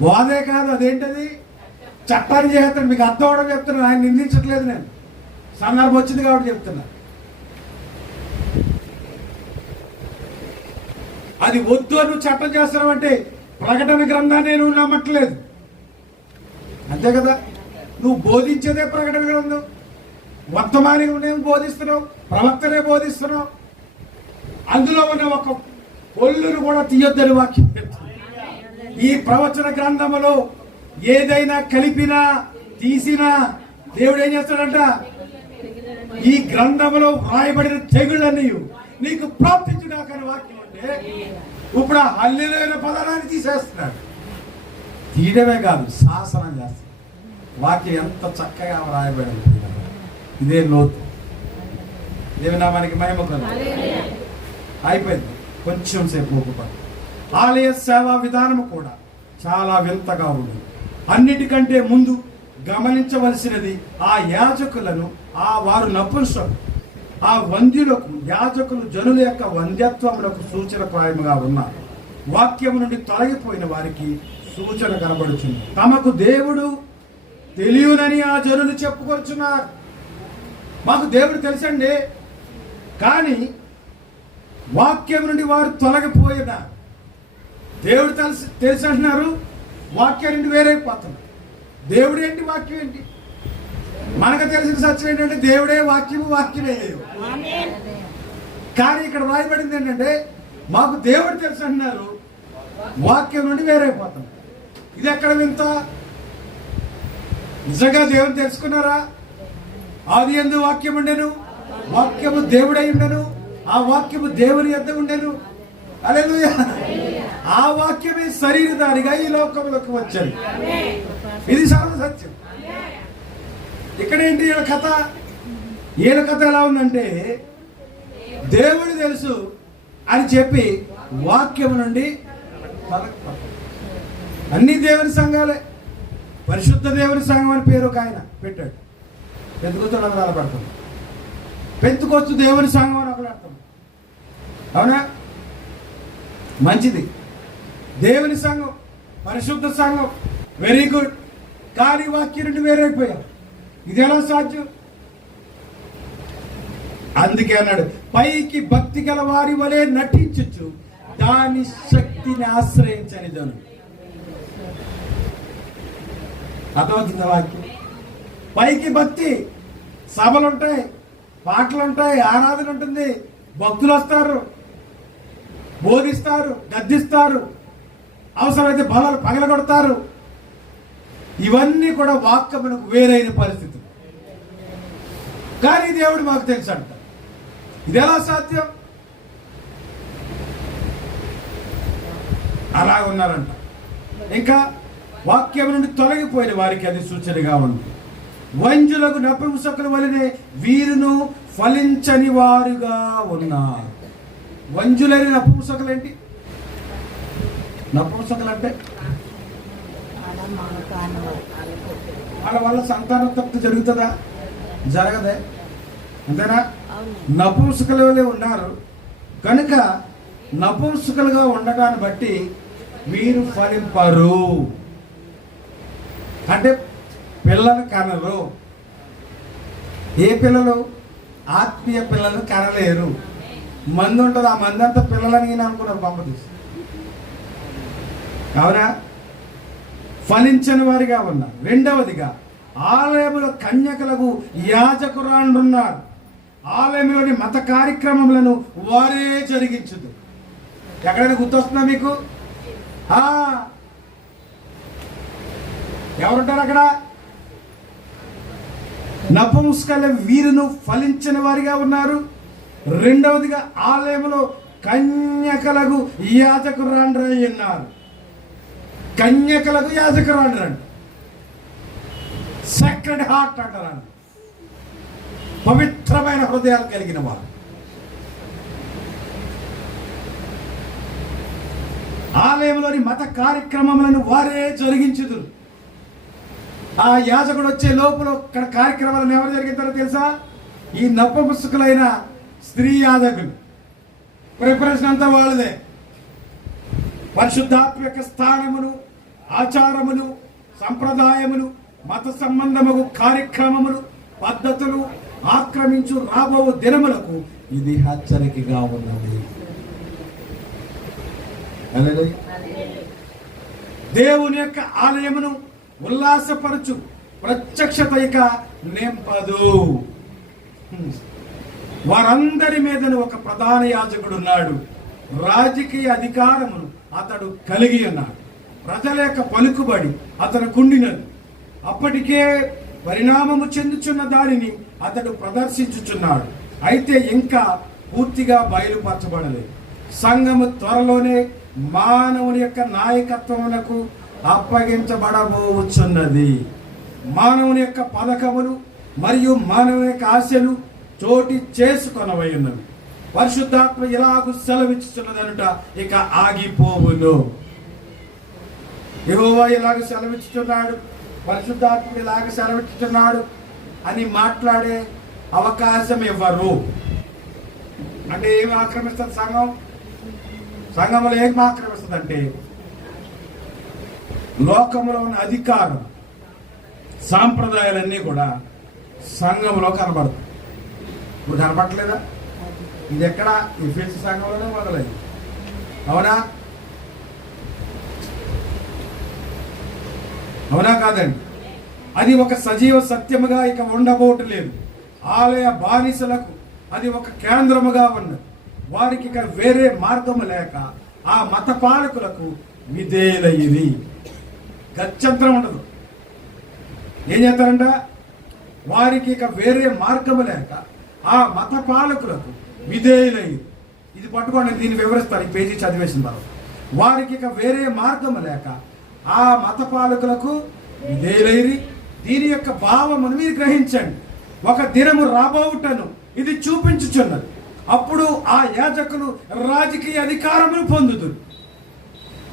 బోధే కాదు, అదేంటది? చట్టాన్ని చేస్తాడు. మీకు అర్థం అవడం చెప్తున్నాను, ఆయన నిందించట్లేదు. నేను సందర్భం వచ్చింది కాబట్టి చెప్తున్నా. అది వద్దు నువ్వు చట్టం చేస్తున్నావంటే ప్రకటన గ్రంథాన్ని నువ్వు నమ్మట్లేదు, అంతే కదా? నువ్వు బోధించేదే ప్రకటన గ్రంథం, వర్తమానంగానే బోధిస్తున్నావు, ప్రవక్తనే బోధిస్తున్నావు. అందులో ఉన్న ఒక పొల్లును కూడా తీయొద్దని వాక్యం చెప్తుంది. ఈ ప్రవచన గ్రంథములో ఏదైనా కలిపినా తీసినా దేవుడు ఏం చేస్తాడంట, ఈ గ్రంథములో వ్రాయబడిన తెగుళ్ళన్నీ నీకు ప్రాప్తించుగాకని వాక్యం అంటే ఇప్పుడు ఆ హల్లెలూయా పదాన్ని తీసేస్తున్నాడు. తీయడమే కాదు, శాసనం చేస్తాడు. వాక్యం ఎంత చక్కగా వ్రాయబడి ఉంటుంది. ఇదే లోతు. ఏమైనా మనకి మహిమ కదా. అయిపోయింది, కొంచెం సేపు ఊపుపడి. ఆలయ సేవా విధానము కూడా చాలా వింతగా ఉంది. అన్నిటికంటే ముందు గమనించవలసినది ఆ యాజకులను, వారు నపుంసకులు, ఆ వంద్యులకు, యాజకులు జనుల యొక్క వంద్యత్వములకు సూచన ప్రాయముగా ఉన్నారు. వాక్యము నుండి తొలగిపోయిన వారికి సూచన కనబడుచుంది. తమకు దేవుడు తెలియనని ఆ జనులు చెప్పుకొచ్చున్నారు. మాకు దేవుడు తెలుసండి, కానీ వాక్యం నుండి వారు తొలగిపోయినారు. దేవుడు తెలుసు అంటున్నారు, వాక్యం నుండి వేరైపోతున్నారు. దేవుడు ఏంటి, వాక్యం ఏంటి? మనకు తెలిసిన సత్యం ఏంటంటే దేవుడే వాక్యము, వాక్యమే దేవుడు. కానీ ఇక్కడ రాయబడింది ఏంటంటే మాకు దేవుడు తెలుసు అంటున్నారు, వాక్యం నుండి వేరైపోతున్నారు. ఇది ఎక్కడ వింత? నిజంగా దేవుని తెలుసుకున్నారా? ఆది యందు వాక్యం ఉండెను, వాక్యము దేవుడై ఉండెను, ఆ వాక్యము దేవుని యొద్ద ఉండెను. హల్లెలూయా. ఆ వాక్యమే శరీరధారిగా ఈ లోకంలోకి వచ్చాడు. ఇది సర్వ సత్యం. ఇక్కడేంటి ఈయన కథ? ఈయన కథ ఎలా ఉందంటే దేవుడు తెలుసు అని చెప్పి వాక్యం నుండి అన్ని దేవుని సంఘాలే. పరిశుద్ధ దేవుని సంఘం అని పేరు ఒక ఆయన పెట్టాడు. పెంతుకొస్తు పడుతుంది, పెంతుకొస్తు దేవుని సంఘం అని ఒకటి అర్థం. అవునా? మంచిది, దేవుని సంఘం, పరిశుద్ధ సంఘం, వెరీ గుడ్. కానీ వాక్యం నుండి వేరైపోయాం. ఇది ఎలా సాధ్యం? అందుకే అన్నాడు, పైకి భక్తి గల వారి వలె నటించచ్చు, దాని శక్తిని ఆశ్రయించని జను. అర్థమవుతుంది వాక్యం? పైకి భక్తి, సభలు ఉంటాయి, పాటలు ఉంటాయి, ఆరాధన ఉంటుంది, భక్తులు వస్తారు, బోధిస్తారు, గద్దిస్తారు, అవసరమైతే బలాలు పగలగొడతారు. ఇవన్నీ కూడా వాక్యమునకు వేరైన పరిస్థితి. కానీ దేవుడు మాకు తెలుసు అంట. ఇది ఎలా సాధ్యం? అలా ఉన్నారంట. ఇంకా వాక్యం నుండి తొలగిపోయిన వారికి అది సూచనగా ఉంది. వంజులకు నపుంసకుల వలనే వీరును ఫలించని వారుగా ఉన్నారు. వంజులని నపుంసకులు ఏంటి? నపుంసకులు అంటే వాళ్ళ వల్ల సంతానోత్పత్తి జరుగుతుందా? జరగదే. అంతేనా? నపుంసకుల వలె ఉన్నారు కనుక నపుంసకులుగా ఉండటాన్ని బట్టి వీరు ఫలింపరు. అంటే పిల్లలు కనరు. ఏ పిల్లలు? ఆత్మీయ పిల్లలు కనలేరు. మంది ఉంటుంది, ఆ మంది అంతా పిల్లలని అనుకున్నారు పంపదీసి. అవునా? ఫలించని వారిగా ఉన్నారు. రెండవదిగా ఆలయములో కన్యకలకు యాజకురాండున్నారు. ఆలయంలోని మత కార్యక్రమములను వారే జరిగించదు. ఎక్కడైనా గుర్తొస్తుందా మీకు? ఎవరుంటారు అక్కడ? నపుంసకుల వీరును ఫలించని వారిగా ఉన్నారు. రెండవదిగా ఆలయంలో కన్యకలకు యాజకురాండ్రై ఉన్నారు. కన్యకలకు యాజకురాండ్రండి. సెక్రెడ్ హార్ట్ అంటారు, పవిత్రమైన హృదయాలు కలిగిన వారు. ఆలయంలోని మత కార్యక్రమములను వారే జరిగించుదురు. ఆ యాజకుడు వచ్చే లోపల ఇక్కడ కార్యక్రమాలను ఎవరు జరిగిస్తారో తెలుసా? ఈ నపుంసకులైన స్త్రీ యాజకులు. ప్రిపరేషన్ అంతా వాళ్ళదే. పరిశుద్ధాత్మ యొక్క స్థానమును, ఆచారములు, సంప్రదాయములు, మత సంబంధము కార్యక్రమములు, పద్ధతులు ఆక్రమించు రాబో దినములకు ఇది హెచ్చరికగా ఉన్నది. దేవుని యొక్క ఆలయమును ఉల్లాసపరచు ప్రత్యక్షత ఇక నింపదు. వారందరి మీదను ఒక ప్రధాన యాజకుడు ఉన్నాడు. రాజకీయ అధికారమును అతడు కలిగి ఉన్నాడు. ప్రజల యొక్క పలుకుబడి అతను కుండినది. అప్పటికే పరిణామము చెందుచున్న దానిని అతడు ప్రదర్శించుచున్నాడు. అయితే ఇంకా పూర్తిగా బయలుపరచబడలేదు. సంఘము త్వరలోనే మానవుని యొక్క నాయకత్వమునకు అప్పగించబడబోచున్నది. మానవుని యొక్క పథకములు మరియు మానవుని యొక్క ఆశలు చోటి చేసుకొనవై ఉన్నవి. పరిశుద్ధాత్మ ఇలాగూ సెలవిచ్చుచున్నదనుట ఇక ఆగిపోవును. యెహోవా ఇలాగ సెలవిచ్చుచున్నాడు, పరిశుద్ధాత్మ ఇలాగ సెలవిచ్చుచున్నాడు అని మాట్లాడే అవకాశం ఇవ్వరు. అంటే ఏమి ఆక్రమిస్తుంది సంఘం? సంఘంలో ఏం ఆక్రమిస్తుంది అంటే లోకంలో ఉన్న అధికారం, సాంప్రదాయాలన్నీ కూడా సంఘంలో కనబడతాయి. ఇప్పుడు కనపడలేదా? ఇది ఎక్కడ? ఎఫెసీ సంఘంలోనే మొదలైంది. అవునా? అవునా కాదండి? అది ఒక సజీవ సత్యముగా ఇక ఉండబోటలేదు. ఆలయ బానిసలకు అది ఒక కేంద్రముగా ఉన్నది. వారికి ఇక వేరే మార్గము లేక ఆ మత పాలకులకు విధేయులయ్యి గత్యంతరం ఉండదు. ఏం చేస్తారంట? వారికి ఇక వేరే మార్గము లేక ఆ మత పాలకులకు విధేయులయ్యి. ఇది పట్టుకోండి, దీన్ని వివరిస్తారు ఈ పేజీ చదివేసిన తర్వాత. వారికి ఇక వేరే మార్గము లేక ఆ మత పాలకులకు విధేయులైరి. దీని యొక్క భావమును మీరు గ్రహించండి. ఒక దినము రాబోవుటను ఇది చూపించుచున్నది. అప్పుడు ఆ యాజకులు రాజకీయ అధికారమును పొందుదురు,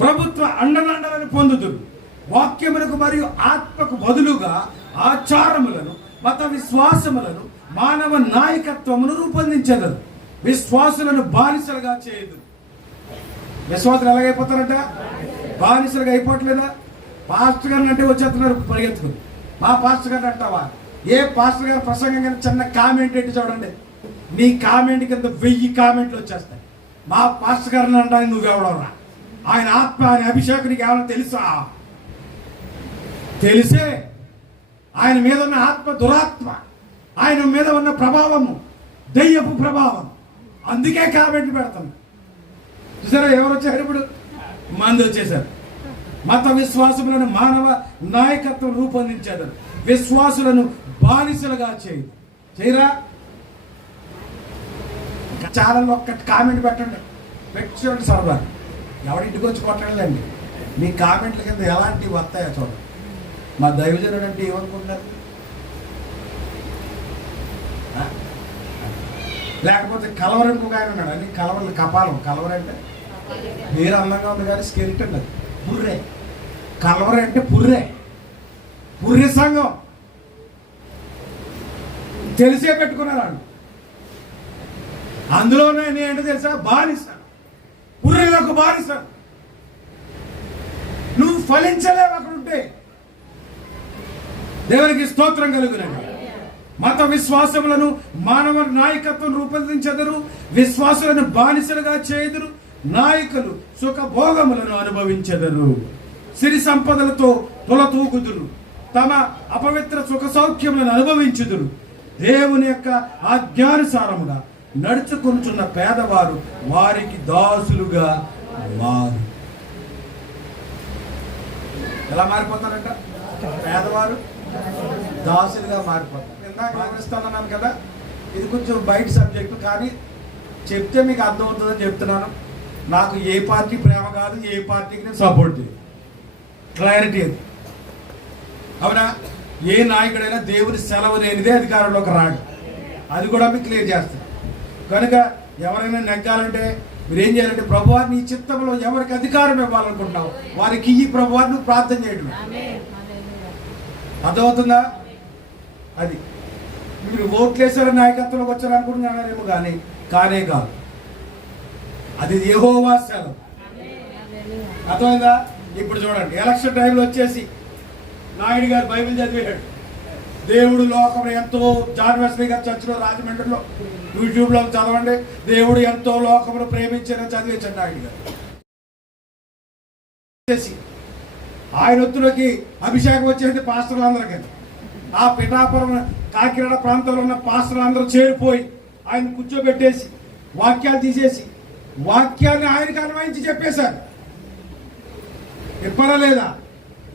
ప్రభుత్వ అండదండలను పొందుదురు. వాక్యములకు మరియు ఆత్మకు బదులుగా ఆచారములను, మత విశ్వాసములను, మానవ నాయకత్వమును రూపొందించదు. విశ్వాసులను బానిసలుగా చేయదు. విశ్వాసులు ఎలాగైపోతారంట? బానిసలుగా అయిపోవట్లేదా? పాస్టర్ గారిని అంటే వచ్చేస్తున్నారు పరిగెత్తుకుని. మా పాస్టర్ గారిని అంటావా? ఏ పాస్టర్ గారు ప్రసంగం కానీ చిన్న కామెంట్ ఏంటి చూడండి, నీ కామెంట్ కింద 1000 కామెంట్లు వచ్చేస్తాయి. మా పాస్టర్ గారిని అంటానికి నువ్వెవడవరా? ఆయన ఆత్మ, ఆయన అభిషేకం నీకు ఏమైనా తెలుసా? తెలిసే ఆయన మీద ఉన్న ఆత్మ దురాత్మ, ఆయన మీద ఉన్న ప్రభావము దెయ్యపు ప్రభావం. అందుకే కామెంట్లు పెడతాను. చూసారా ఎవరు వచ్చారు? ఇప్పుడు మంది వచ్చేసారు. మత విశ్వాసములను మానవ నాయకత్వం రూపొందించారు. విశ్వాసులను బానిసలుగా చేయరా? ఛానల్లో ఒక్క కామెంట్ పెట్టండి, పెట్టుకోండి. సరదా ఎవరింటికి వచ్చి కొట్టండి. మీ కామెంట్ల కింద ఎలాంటివి వస్తాయో చూడండి. మా దైవజనుడు అంటే ఏమనుకుంటున్నారు? లేకపోతే కలవర ఇంకొక ఆయన ఉన్నాడు. అన్ని కలవరలు కపాలం. కలవర అంటే పేరు అందంగా ఉంది కానీ స్కెలిటన్ అది పుర్రే. కలవర అంటే పుర్రే. పుర్రె సంఘం తెలిసే పెట్టుకున్నారు. అందులోనే ఏంటో తెలుసా? బానిస, పుర్రెలకు బానిస. నువ్వు ఫలించలేవు అక్కడ ఉంటే. దేవునికి స్తోత్రం కలుగునండి. మత విశ్వాసములను మానవ నాయకత్వం రూపొందించెదరు. విశ్వాసులను బానిసలుగా చేయుదురు. నాయకులు సుఖభోగములను అనుభవించెదరు. సిరి సంపదలతో తొలతూగుదురు. తమ అపవిత్ర సుఖ సౌఖ్యములను అనుభవించుదురు. దేవుని యొక్క ఆజ్ఞానుసారముగా నడుచుకొనుచున్న పేదవారు వారికి దాసులుగా మారు. ఎలా మారిపోతారంట? పేదవారు దాసులుగా మారిపోతారు. ఇందాక వివరిస్తానన్నాను కదా, ఇది కొంచెం బయట సబ్జెక్టు, కానీ చెప్తే మీకు అర్థమవుతుందని చెప్తున్నాను. నాకు ఏ పార్టీ ప్రేమ కాదు, ఏ పార్టీకి నేను సపోర్ట్ చేయను. క్లారిటీ అది. అవునా? ఏ నాయకుడైనా దేవుని సెలవు లేనిదే అధికారంలోకి రాడు. అది కూడా మీకు క్లియర్ చేస్తాను. కనుక ఎవరైనా నెగ్గాలంటే మీరు ఏం చేయాలంటే, ప్రభువా నీ చిత్తంలో ఎవరికి అధికారం ఇవ్వాలనుకుంటున్నావు వారికి ఈ ప్రభువా నువ్వు ప్రార్థన చేయడం. అర్థమవుతుందా? అది మీరు ఓట్లేసారు నాయకత్వంలోకి వచ్చారనుకుంటున్నారేమో, కానీ కానే కాదు. అది యెహోవా సెలవు. అర్థమైందా? ఇప్పుడు చూడండి, ఎలక్షన్ టైంలో వచ్చేసి నాయుడు గారు బైబిల్ చదివాడు. దేవుడు లోకం ఎంతో, జాన్ వెస్లీ గారు చర్చిలో రాజమండ్రిలో యూట్యూబ్లో చదవండి, దేవుడు ఎంతో లోకమును ప్రేమించారని చదివించండి నాయుడు గారు. ఆయన ఒత్తులోకి అభిషేకం వచ్చేది పాస్టర్లందరికీ. ఆ పిఠాపురం కాకినాడ ప్రాంతంలో ఉన్న పాస్టర్లు అందరూ చేరిపోయి ఆయన కూర్చోబెట్టేసి వాక్యాలు తీసేసి వాక్యాన్ని ఆయనకు అన్వయించి చెప్పేశారు. చెప్పరా?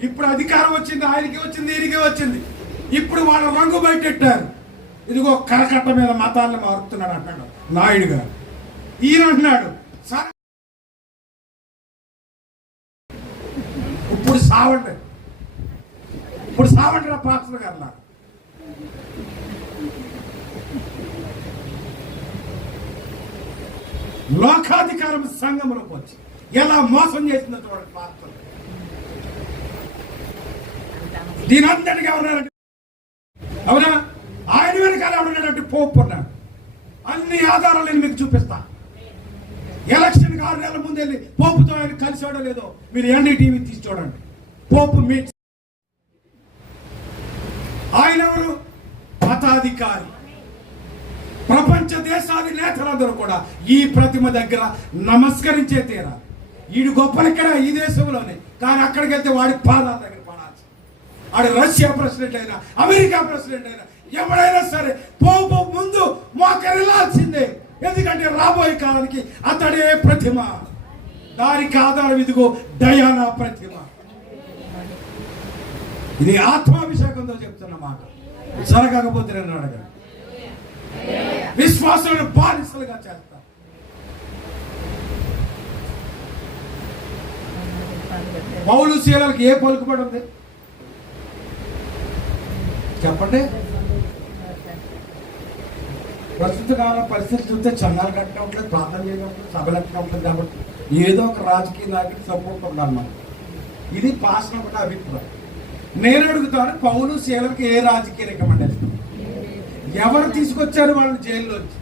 ఇప్పుడు అధికారం వచ్చింది, ఆయనకి వచ్చింది, ఈయనకి వచ్చింది. ఇప్పుడు వాళ్ళ రంగు బయటెట్టారు. ఇదిగో కరకట్ట మీద మతాలను మారుతున్నాడు అంటాడు నాయుడు గారు. ఈయన అంటున్నాడు ఇప్పుడు సావండి, ఇప్పుడు సావండి రా పాస్టర్ గారు. లోకాధికారం సంఘంలోకి వచ్చి ఎలా మోసం చేసిందో చూడండి పాస్టర్. దీని అంతటిగా ఉన్నారంటే అవునా? ఆయన వెనకాల ఎవరున్నాడంటే పోపు ఉన్నాడు. అన్ని ఆధారాలు నేను మీకు చూపిస్తా. ఎలక్షన్ 6 నెలల ముందు వెళ్ళి పోపుతో ఆయన కలిసాడో లేదో మీరు ఎన్డీటీవీ తీసి చూడండి. పోపు మీట్ ఆయన ఎవరు? మతాధికారి. ప్రపంచ దేశాల నేతలందరూ కూడా ఈ ప్రతిమ దగ్గర నమస్కరించే తీరాలి. వీడు గొప్పలు ఇక్కడ ఈ దేశంలోనే, కానీ అక్కడికి వెళ్తే వాడి పాదాల దగ్గర పడాల్సి. వాడు రష్యా ప్రెసిడెంట్ అయినా అమెరికా ప్రెసిడెంట్ అయినా ఎవడైనా సరే పోపు ముందు మోకరిల్లాల్సిందే. ఎందుకంటే రాబోయే కాలానికి అతడే ప్రతిమ. దానికి ఆధారం ఇదిగో డయానా ప్రతిమ. ఇది ఆత్మాభిషేకంతో చెప్తున్న మాట. జరగకపోతే నేను అడగను. విశ్వాసాలను బానిసలుగా చేస్తారు. పౌలు శీలలకు ఏ పలుకుబడి ఉంది చెప్పండి? ప్రస్తుత కాలం పరిస్థితి చూస్తే చందాలు కట్టవట్లేదు, ప్రార్థన చేయట్లేదు, సభలు ఎక్కవట్లేదు. కాబట్టి ఏదో ఒక రాజకీయ నాయకుడు సపోర్ట్ ఉండాలి మనం. ఇది పాస్టర్ ఒక అభిప్రాయం. నేను అడుగుతాను, పౌలు శీలలకు ఏ రాజకీయ రికమెండేషన్? ఎవరు తీసుకొచ్చారు వాళ్ళని జైల్లోంచి?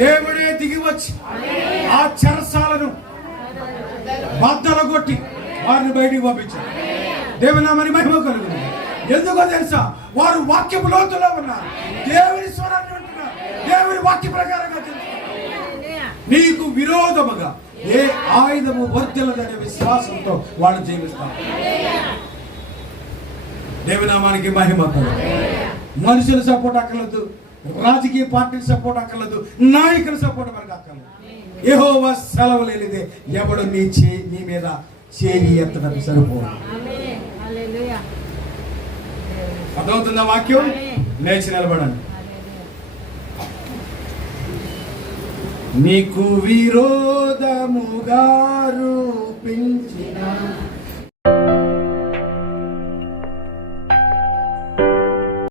దేవుడే దిగి వచ్చి ఆ చెరసాలను బద్దలు కొట్టి వారిని బయటికి పంపించారు. దేవుని నామమునకు మహిమ కలుగును. ఎందుకో తెలుసా? వారు వాక్యపు లోతులో ఉన్నారు, దేవుని స్వరాన్ని వింటున్నారు, దేవుని వాక్య ప్రకారంగా నీకు విరోధముగా ఏ ఆయుధము వర్ధిల్లదనే విశ్వాసంతో వాళ్ళు జీవిస్తారు. దేవుని నామానికి మహిమ కలుగును. మనుషుల సపోర్ట్ అక్కర్లేదు, రాజకీయ పార్టీల సపోర్ట్ అక్కర్లేదు, నాయకుల సపోర్ట్ మనకు అక్కర్లేదు. యెహోవా సెలవు లేనిదే ఎవడు నీ మీద చేయి ఎత్తడం సరిపోదు. అర్థమవుతుందా వాక్యం? లేచి నిలబడండి. నీకు విరోధముగా రూపించిన